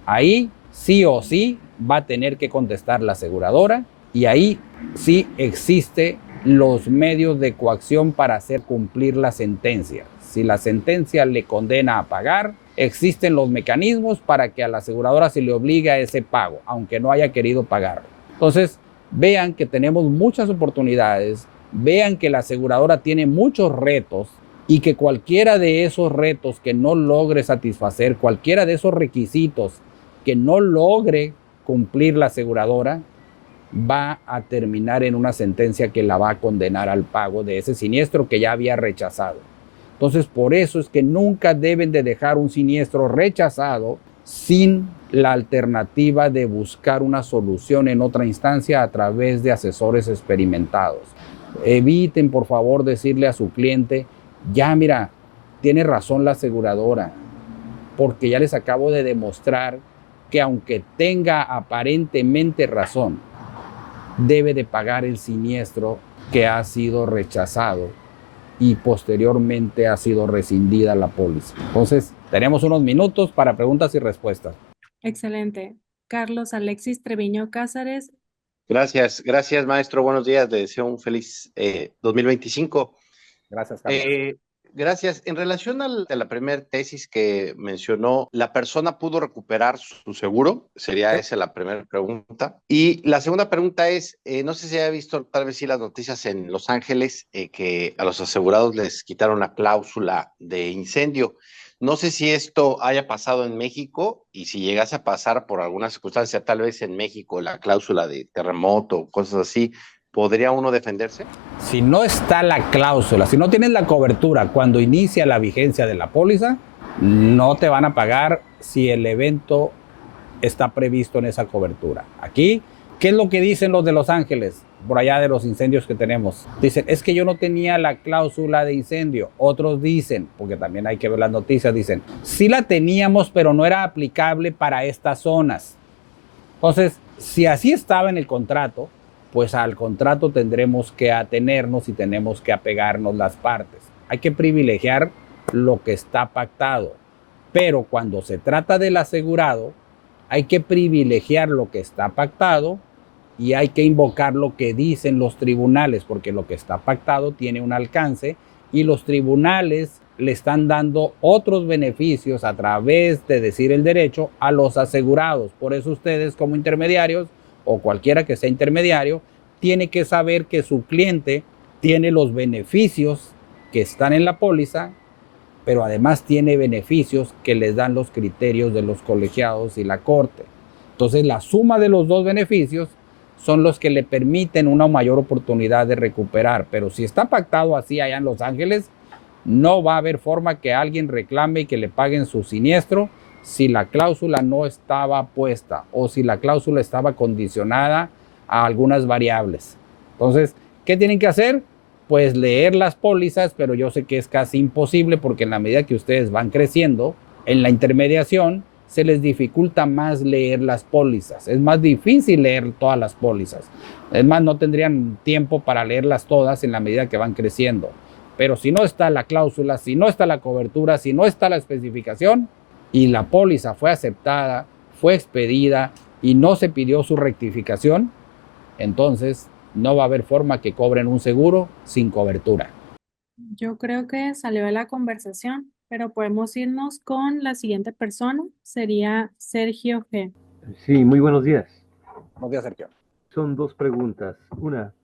Ahí sí o sí va a tener que contestar la aseguradora, y ahí sí existe los medios de coacción para hacer cumplir la sentencia. Si la sentencia le condena a pagar, existen los mecanismos para que a la aseguradora se le obligue a ese pago, aunque no haya querido pagarlo. Entonces, vean que tenemos muchas oportunidades. Vean que la aseguradora tiene muchos retos, y que cualquiera de esos retos que no logre satisfacer, cualquiera de esos requisitos que no logre cumplir la aseguradora, va a terminar en una sentencia que la va a condenar al pago de ese siniestro que ya había rechazado. Entonces, por eso es que nunca deben de dejar un siniestro rechazado sin la alternativa de buscar una solución en otra instancia a través de asesores experimentados. Eviten, por favor, decirle a su cliente, ya mira, tiene razón la aseguradora, porque ya les acabo de demostrar que aunque tenga aparentemente razón, debe de pagar el siniestro que ha sido rechazado y posteriormente ha sido rescindida la póliza. Entonces, tenemos unos minutos para preguntas y respuestas. Excelente. Carlos Alexis Treviño Cázares. Gracias, maestro. Buenos días. Le deseo un feliz 2025. Gracias, Carlos. Gracias. En relación a la primera tesis que mencionó, ¿la persona pudo recuperar su seguro? Sería esa la primera pregunta. Y la segunda pregunta es, no sé si haya visto tal vez sí las noticias en Los Ángeles, que a los asegurados les quitaron la cláusula de incendio. No sé si esto haya pasado en México, y si llegase a pasar por alguna circunstancia, tal vez en México, la cláusula de terremoto, cosas así, ¿podría uno defenderse? Si no está la cláusula, si no tienes la cobertura cuando inicia la vigencia de la póliza, no te van a pagar si el evento está previsto en esa cobertura. Aquí, ¿qué es lo que dicen los de Los Ángeles? Por allá de los incendios que tenemos. Dicen, es que yo no tenía la cláusula de incendio. Otros dicen, porque también hay que ver las noticias, dicen, sí la teníamos, pero no era aplicable para estas zonas. Entonces, si así estaba en el contrato, pues al contrato tendremos que atenernos y tenemos que apegarnos las partes. Hay que privilegiar lo que está pactado, pero cuando se trata del asegurado, hay que privilegiar lo que está pactado y hay que invocar lo que dicen los tribunales, porque lo que está pactado tiene un alcance y los tribunales le están dando otros beneficios a través de decir el derecho a los asegurados. Por eso ustedes como intermediarios o cualquiera que sea intermediario, tiene que saber que su cliente tiene los beneficios que están en la póliza, pero además tiene beneficios que les dan los criterios de los colegiados y la corte. Entonces, la suma de los dos beneficios son los que le permiten una mayor oportunidad de recuperar. Pero si está pactado así allá en Los Ángeles, no va a haber forma que alguien reclame y que le paguen su siniestro si la cláusula no estaba puesta o si la cláusula estaba condicionada a algunas variables. Entonces, ¿qué tienen que hacer? Pues leer las pólizas, pero yo sé que es casi imposible porque en la medida que ustedes van creciendo en la intermediación, se les dificulta más leer las pólizas. Es más difícil leer todas las pólizas. Es más, no tendrían tiempo para leerlas todas en la medida que van creciendo. Pero si no está la cláusula, si no está la cobertura, si no está la especificación, y la póliza fue aceptada, fue expedida y no se pidió su rectificación, entonces no va a haber forma que cobren un seguro sin cobertura. Yo creo que salió de la conversación, pero podemos irnos con la siguiente persona. Sería Sergio G. Sí, muy buenos días. Buenos días, Sergio. Son dos preguntas. Una,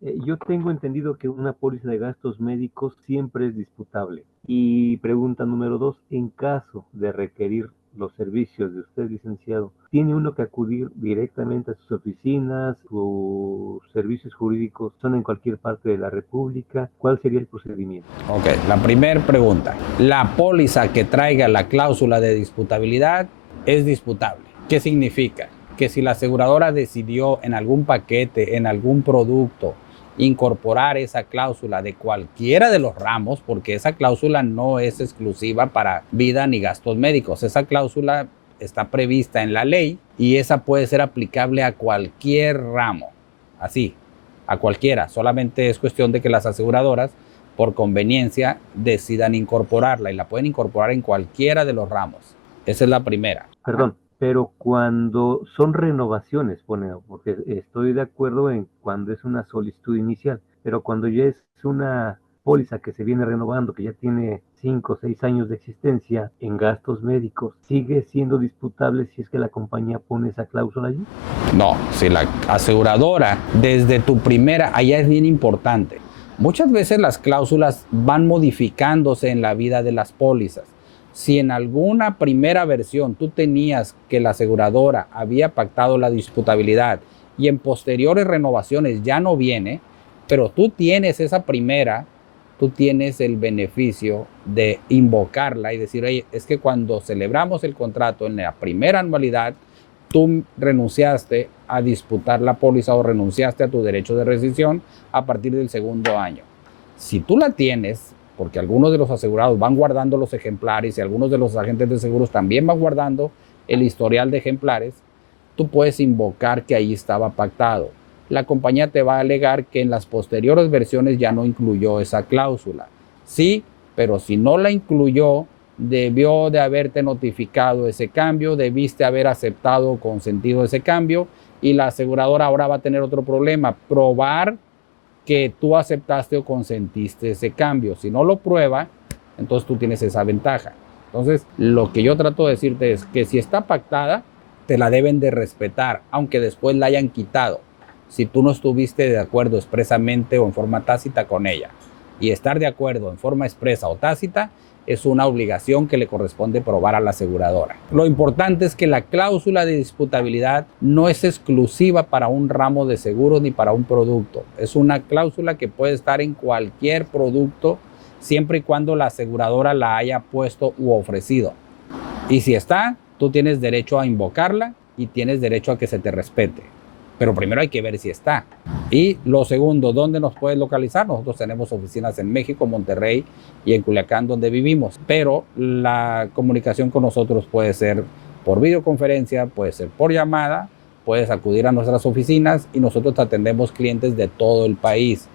yo tengo entendido que una póliza de gastos médicos siempre es disputable. Y pregunta número dos, en caso de requerir los servicios de usted, licenciado, ¿tiene uno que acudir directamente a sus oficinas? ¿Sus servicios jurídicos son en cualquier parte de la República? ¿Cuál sería el procedimiento? Ok, la primera pregunta. La póliza que traiga la cláusula de disputabilidad es disputable. ¿Qué significa? Que si la aseguradora decidió en algún paquete, en algún producto, incorporar esa cláusula de cualquiera de los ramos, porque esa cláusula no es exclusiva para vida ni gastos médicos. Esa cláusula está prevista en la ley y esa puede ser aplicable a cualquier ramo. Así, a cualquiera. Solamente es cuestión de que las aseguradoras, por conveniencia, decidan incorporarla y la pueden incorporar en cualquiera de los ramos. Esa es la primera. Perdón, pero cuando son renovaciones, porque estoy de acuerdo en cuando es una solicitud inicial, pero cuando ya es una póliza que se viene renovando, que ya tiene 5 o 6 años de existencia en gastos médicos, ¿sigue siendo disputable si es que la compañía pone esa cláusula allí? No, si la aseguradora desde tu primera, allá es bien importante. Muchas veces las cláusulas van modificándose en la vida de las pólizas. Si en alguna primera versión tú tenías que la aseguradora había pactado la disputabilidad y en posteriores renovaciones ya no viene, pero tú tienes esa primera, tú tienes el beneficio de invocarla y decir, oye, es que cuando celebramos el contrato en la primera anualidad, tú renunciaste a disputar la póliza o renunciaste a tu derecho de rescisión a partir del segundo año. Si tú la tienes, porque algunos de los asegurados van guardando los ejemplares y algunos de los agentes de seguros también van guardando el historial de ejemplares, tú puedes invocar que ahí estaba pactado. La compañía te va a alegar que en las posteriores versiones ya no incluyó esa cláusula. Sí, pero si no la incluyó, debió de haberte notificado ese cambio, debiste haber aceptado o consentido ese cambio y la aseguradora ahora va a tener otro problema, probar que tú aceptaste o consentiste ese cambio. Si no lo prueba, entonces tú tienes esa ventaja. Entonces, lo que yo trato de decirte es que si está pactada, te la deben de respetar, aunque después la hayan quitado. Si tú no estuviste de acuerdo expresamente o en forma tácita con ella. Y estar de acuerdo en forma expresa o tácita es una obligación que le corresponde probar a la aseguradora. Lo importante es que la cláusula de disputabilidad no es exclusiva para un ramo de seguros ni para un producto. Es una cláusula que puede estar en cualquier producto siempre y cuando la aseguradora la haya puesto u ofrecido. Y si está, tú tienes derecho a invocarla y tienes derecho a que se te respete. Pero primero hay que ver si está. Y lo segundo, ¿dónde nos puedes localizar? Nosotros tenemos oficinas en México, Monterrey y en Culiacán, donde vivimos. Pero la comunicación con nosotros puede ser por videoconferencia, puede ser por llamada, puedes acudir a nuestras oficinas y nosotros atendemos clientes de todo el país.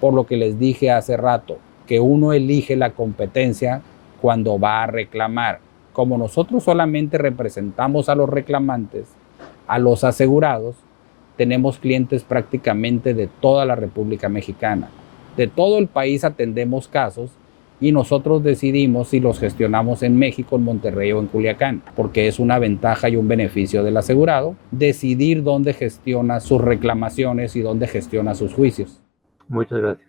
Por lo que les dije hace rato, que uno elige la competencia cuando va a reclamar. Como nosotros solamente representamos a los reclamantes, a los asegurados, tenemos clientes prácticamente de toda la República Mexicana. De todo el país atendemos casos y nosotros decidimos si los gestionamos en México, en Monterrey o en Culiacán, porque es una ventaja y un beneficio del asegurado decidir dónde gestiona sus reclamaciones y dónde gestiona sus juicios. Muchas gracias.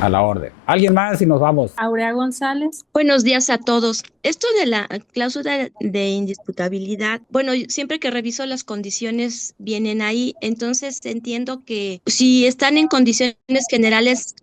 A la orden. ¿Alguien más y nos vamos? Aurea González. Buenos días a todos. Esto de la cláusula de indisputabilidad, bueno, siempre que reviso las condiciones vienen ahí, entonces entiendo que si están en condiciones generales,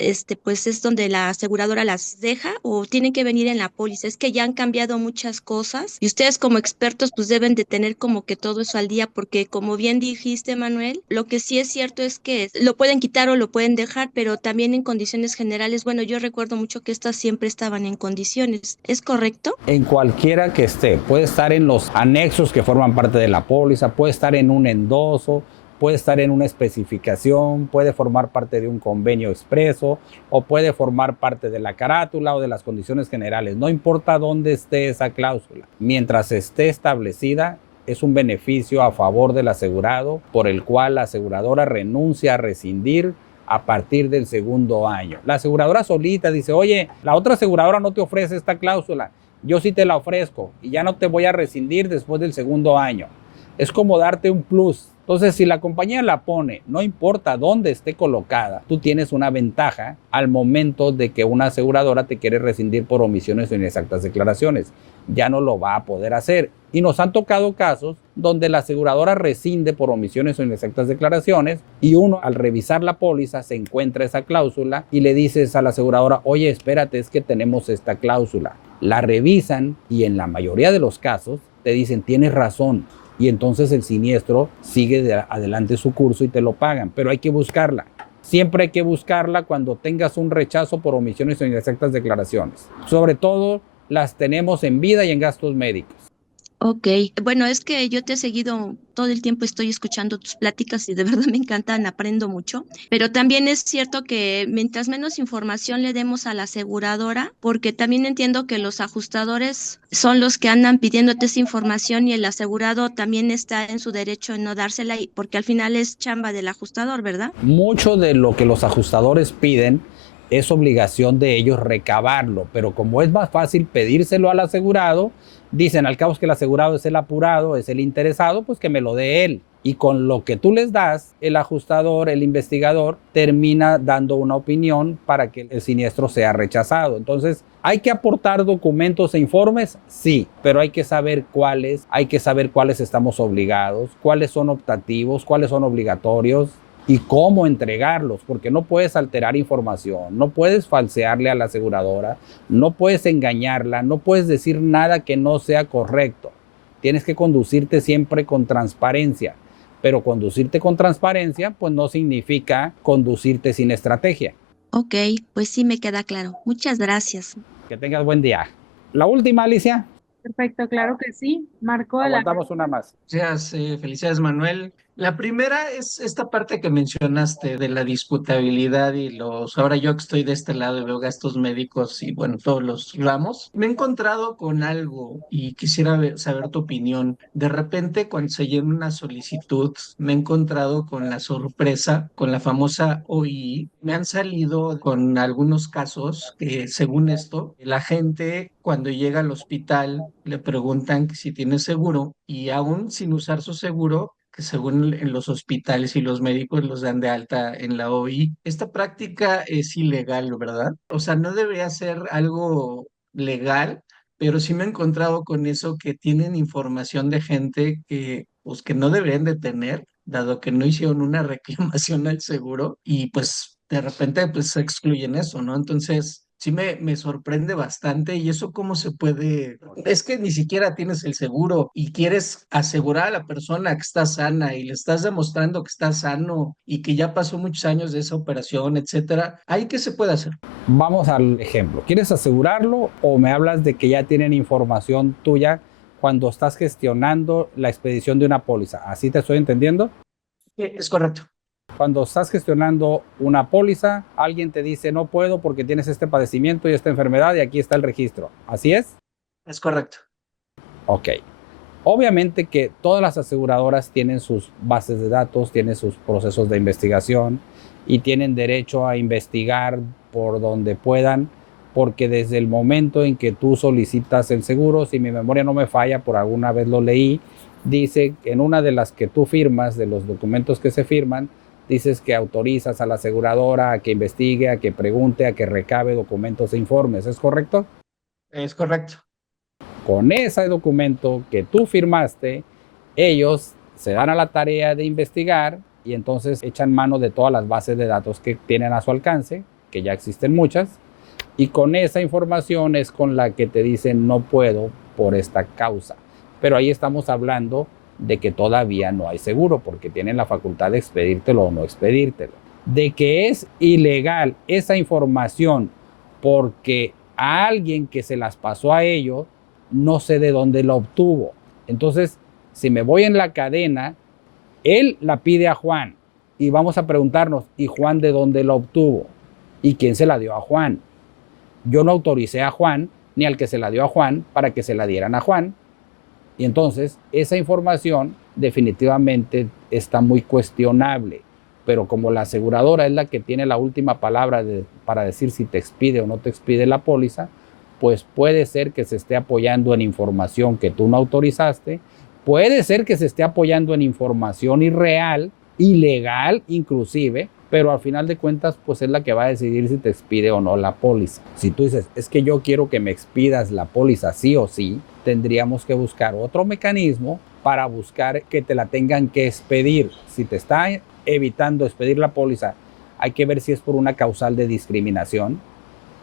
pues es donde la aseguradora las deja o tienen que venir en la póliza. Es que ya han cambiado muchas cosas y ustedes como expertos pues deben de tener como que todo eso al día porque como bien dijiste, Manuel, lo que sí es cierto es que lo pueden quitar o lo pueden dejar, pero también en condiciones generales, bueno, yo recuerdo mucho que estas siempre estaban en condiciones. ¿Es correcto? En cualquiera que esté, puede estar en los anexos que forman parte de la póliza, puede estar en un endoso, puede estar en una especificación, puede formar parte de un convenio expreso o puede formar parte de la carátula o de las condiciones generales. No importa dónde esté esa cláusula, mientras esté establecida, es un beneficio a favor del asegurado por el cual la aseguradora renuncia a rescindir, a partir del segundo año. La aseguradora solita dice, oye, la otra aseguradora no te ofrece esta cláusula, yo sí te la ofrezco y ya no te voy a rescindir después del segundo año. Es como darte un plus. Entonces, si la compañía la pone, no importa dónde esté colocada, tú tienes una ventaja al momento de que una aseguradora te quiere rescindir por omisiones o inexactas declaraciones. Ya no lo va a poder hacer. Y nos han tocado casos donde la aseguradora rescinde por omisiones o inexactas declaraciones y uno al revisar la póliza se encuentra esa cláusula y le dices a la aseguradora, oye, espérate, es que tenemos esta cláusula. La revisan y en la mayoría de los casos te dicen, tienes razón. Y entonces el siniestro sigue adelante su curso y te lo pagan, pero hay que buscarla. Siempre hay que buscarla cuando tengas un rechazo por omisiones o inexactas declaraciones. Sobre todo las tenemos en vida y en gastos médicos. Ok, bueno, es que yo te he seguido todo el tiempo, estoy escuchando tus pláticas y de verdad me encantan, aprendo mucho, pero también es cierto que mientras menos información le demos a la aseguradora, porque también entiendo que los ajustadores son los que andan pidiéndote esa información y el asegurado también está en su derecho en no dársela, porque al final es chamba del ajustador, ¿verdad? Mucho de lo que los ajustadores piden es obligación de ellos recabarlo, pero como es más fácil pedírselo al asegurado, dicen al cabo que el asegurado es el apurado, es el interesado, pues que me lo dé él. Y con lo que tú les das, el ajustador, el investigador, termina dando una opinión para que el siniestro sea rechazado. Entonces, ¿hay que aportar documentos e informes? Sí, pero hay que saber cuáles estamos obligados, cuáles son optativos, cuáles son obligatorios y cómo entregarlos, porque no puedes alterar información, no puedes falsearle a la aseguradora, no puedes engañarla, no puedes decir nada que no sea correcto. Tienes que conducirte siempre con transparencia, pero conducirte con transparencia pues no significa conducirte sin estrategia. Ok, pues sí me queda claro. Muchas gracias. Que tengas buen día. La última, Alicia. Perfecto, claro que sí. Marco de la... Aguantamos una más. Gracias, felicidades, Manuel. La primera es esta parte que mencionaste de la disputabilidad y ahora yo que estoy de este lado y veo gastos médicos y bueno, todos los ramos, me he encontrado con algo y quisiera saber tu opinión. De repente, cuando se llena una solicitud, me he encontrado con la sorpresa, con la famosa OII. Me han salido con algunos casos que, según esto, la gente cuando llega al hospital le preguntan que si tiene seguro y aún sin usar su seguro, que según en los hospitales y los médicos los dan de alta en la OI. Esta práctica es ilegal, ¿verdad? O sea, no debería ser algo legal, pero sí me he encontrado con eso que tienen información de gente que, pues, que no deberían de tener, dado que no hicieron una reclamación al seguro y pues de repente pues se excluyen eso, ¿no? Entonces sí me sorprende bastante y eso cómo se puede, es que ni siquiera tienes el seguro y quieres asegurar a la persona que está sana y le estás demostrando que está sano y que ya pasó muchos años de esa operación, etcétera. ¿Ahí qué se puede hacer? Vamos al ejemplo. ¿Quieres asegurarlo o me hablas de que ya tienen información tuya cuando estás gestionando la expedición de una póliza? ¿Así te estoy entendiendo? Es correcto. Cuando estás gestionando una póliza, alguien te dice no puedo porque tienes este padecimiento y esta enfermedad y aquí está el registro. ¿Así es? Es correcto. Ok. Obviamente que todas las aseguradoras tienen sus bases de datos, tienen sus procesos de investigación y tienen derecho a investigar por donde puedan, porque desde el momento en que tú solicitas el seguro, si mi memoria no me falla, por alguna vez lo leí, dice en una de las que tú firmas, de los documentos que se firman, dices que autorizas a la aseguradora a que investigue, a que pregunte, a que recabe documentos e informes. ¿Es correcto? Es correcto. Con ese documento que tú firmaste, ellos se dan a la tarea de investigar y entonces echan mano de todas las bases de datos que tienen a su alcance, que ya existen muchas, y con esa información es con la que te dicen no puedo por esta causa. Pero ahí estamos hablando de que todavía no hay seguro porque tienen la facultad de expedírtelo o no expedírtelo. De que es ilegal esa información porque a alguien que se las pasó a ellos, no sé de dónde la obtuvo. Entonces, si me voy en la cadena, él la pide a Juan y vamos a preguntarnos, ¿y Juan de dónde la obtuvo? ¿Y quién se la dio a Juan? Yo no autoricé a Juan ni al que se la dio a Juan para que se la dieran a Juan. Y entonces esa información definitivamente está muy cuestionable. pero como la aseguradora es la que tiene la última palabra para decir si te expide o no te expide la póliza, pues puede ser que se esté apoyando en información que tú no autorizaste, puede ser que se esté apoyando en información irreal, ilegal inclusive, pero al final de cuentas pues es la que va a decidir si te expide o no la póliza. Si tú dices, es que yo quiero que me expidas la póliza sí o sí, tendríamos que buscar otro mecanismo para buscar que te la tengan que expedir. Si te está evitando expedir la póliza, hay que ver si es por una causal de discriminación,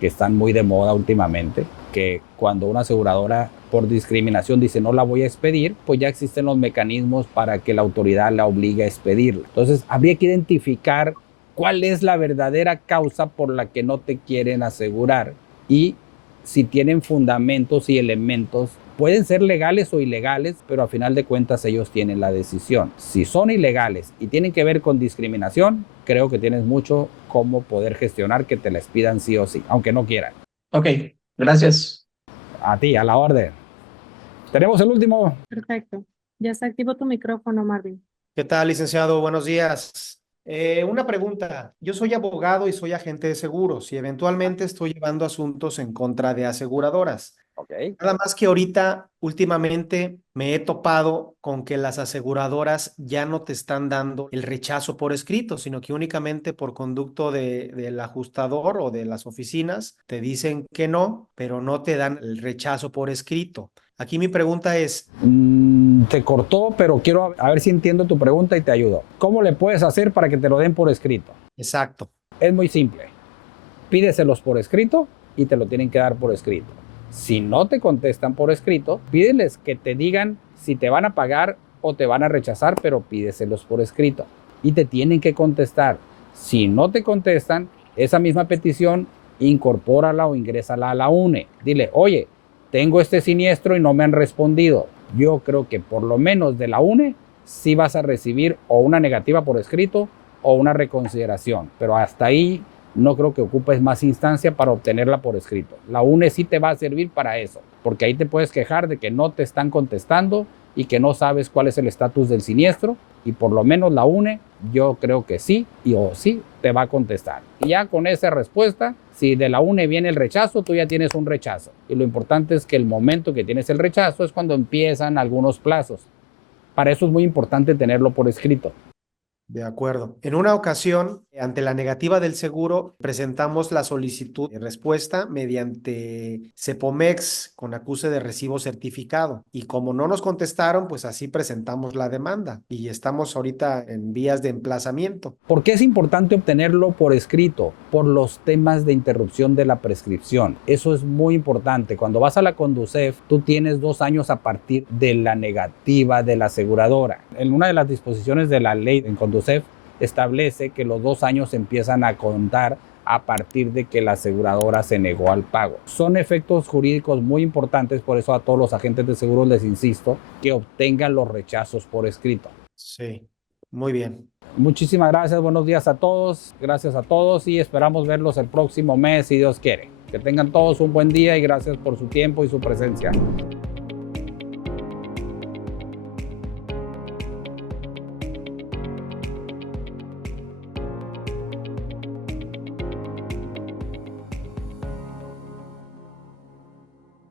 que están muy de moda últimamente, que cuando una aseguradora por discriminación dice no la voy a expedir, pues ya existen los mecanismos para que la autoridad la obligue a expedirla. Entonces habría que identificar cuál es la verdadera causa por la que no te quieren asegurar y si tienen fundamentos y elementos. Pueden ser legales o ilegales, pero a final de cuentas ellos tienen la decisión. Si son ilegales y tienen que ver con discriminación, creo que tienes mucho cómo poder gestionar que te la expidan sí o sí, aunque no quieran. Ok, gracias. A ti, a la orden. Tenemos el último. Perfecto. Ya está activo tu micrófono, Marvin. ¿Qué tal, licenciado? Buenos días. Una pregunta. Yo soy abogado y soy agente de seguros y eventualmente estoy llevando asuntos en contra de aseguradoras. Ok. Nada más que ahorita, últimamente, me he topado con que las aseguradoras ya no te están dando el rechazo por escrito, sino que únicamente por conducto del ajustador o de las oficinas te dicen que no, pero no te dan el rechazo por escrito. Aquí mi pregunta es... Te cortó, pero quiero a ver si entiendo tu pregunta y te ayudo. ¿Cómo le puedes hacer para que te lo den por escrito? Exacto. Es muy simple. Pídeselos por escrito y te lo tienen que dar por escrito. Si no te contestan por escrito, pídeles que te digan si te van a pagar o te van a rechazar, pero pídeselos por escrito. Y te tienen que contestar. Si no te contestan, esa misma petición, incorpórala o ingrésala a la UNE. Dile, oye, tengo este siniestro y no me han respondido. Yo creo que por lo menos de la UNE sí vas a recibir o una negativa por escrito o una reconsideración. Pero hasta ahí no creo que ocupes más instancia para obtenerla por escrito. La UNE sí te va a servir para eso, porque ahí te puedes quejar de que no te están contestando y que no sabes cuál es el estatus del siniestro, y por lo menos la UNE yo creo que sí o sí te va a contestar. Y ya con esa respuesta, si de la UNE viene el rechazo, tú ya tienes un rechazo. Y lo importante es que el momento que tienes el rechazo es cuando empiezan algunos plazos. Para eso es muy importante tenerlo por escrito. De acuerdo. En una ocasión, ante la negativa del seguro, presentamos la solicitud de respuesta mediante Cepomex con acuse de recibo certificado. Y como no nos contestaron, pues así presentamos la demanda y estamos ahorita en vías de emplazamiento. ¿Por qué es importante obtenerlo por escrito? Por los temas de interrupción de la prescripción. Eso es muy importante. Cuando vas a la Conducef, tú tienes 2 años a partir de la negativa de la aseguradora. En una de las disposiciones de la ley en Conducef establece que los 2 años empiezan a contar a partir de que la aseguradora se negó al pago. Son efectos jurídicos muy importantes, por eso a todos los agentes de seguros les insisto que obtengan los rechazos por escrito. Sí, muy bien. Muchísimas gracias, buenos días a todos, gracias a todos y esperamos verlos el próximo mes si Dios quiere. Que tengan todos un buen día y gracias por su tiempo y su presencia.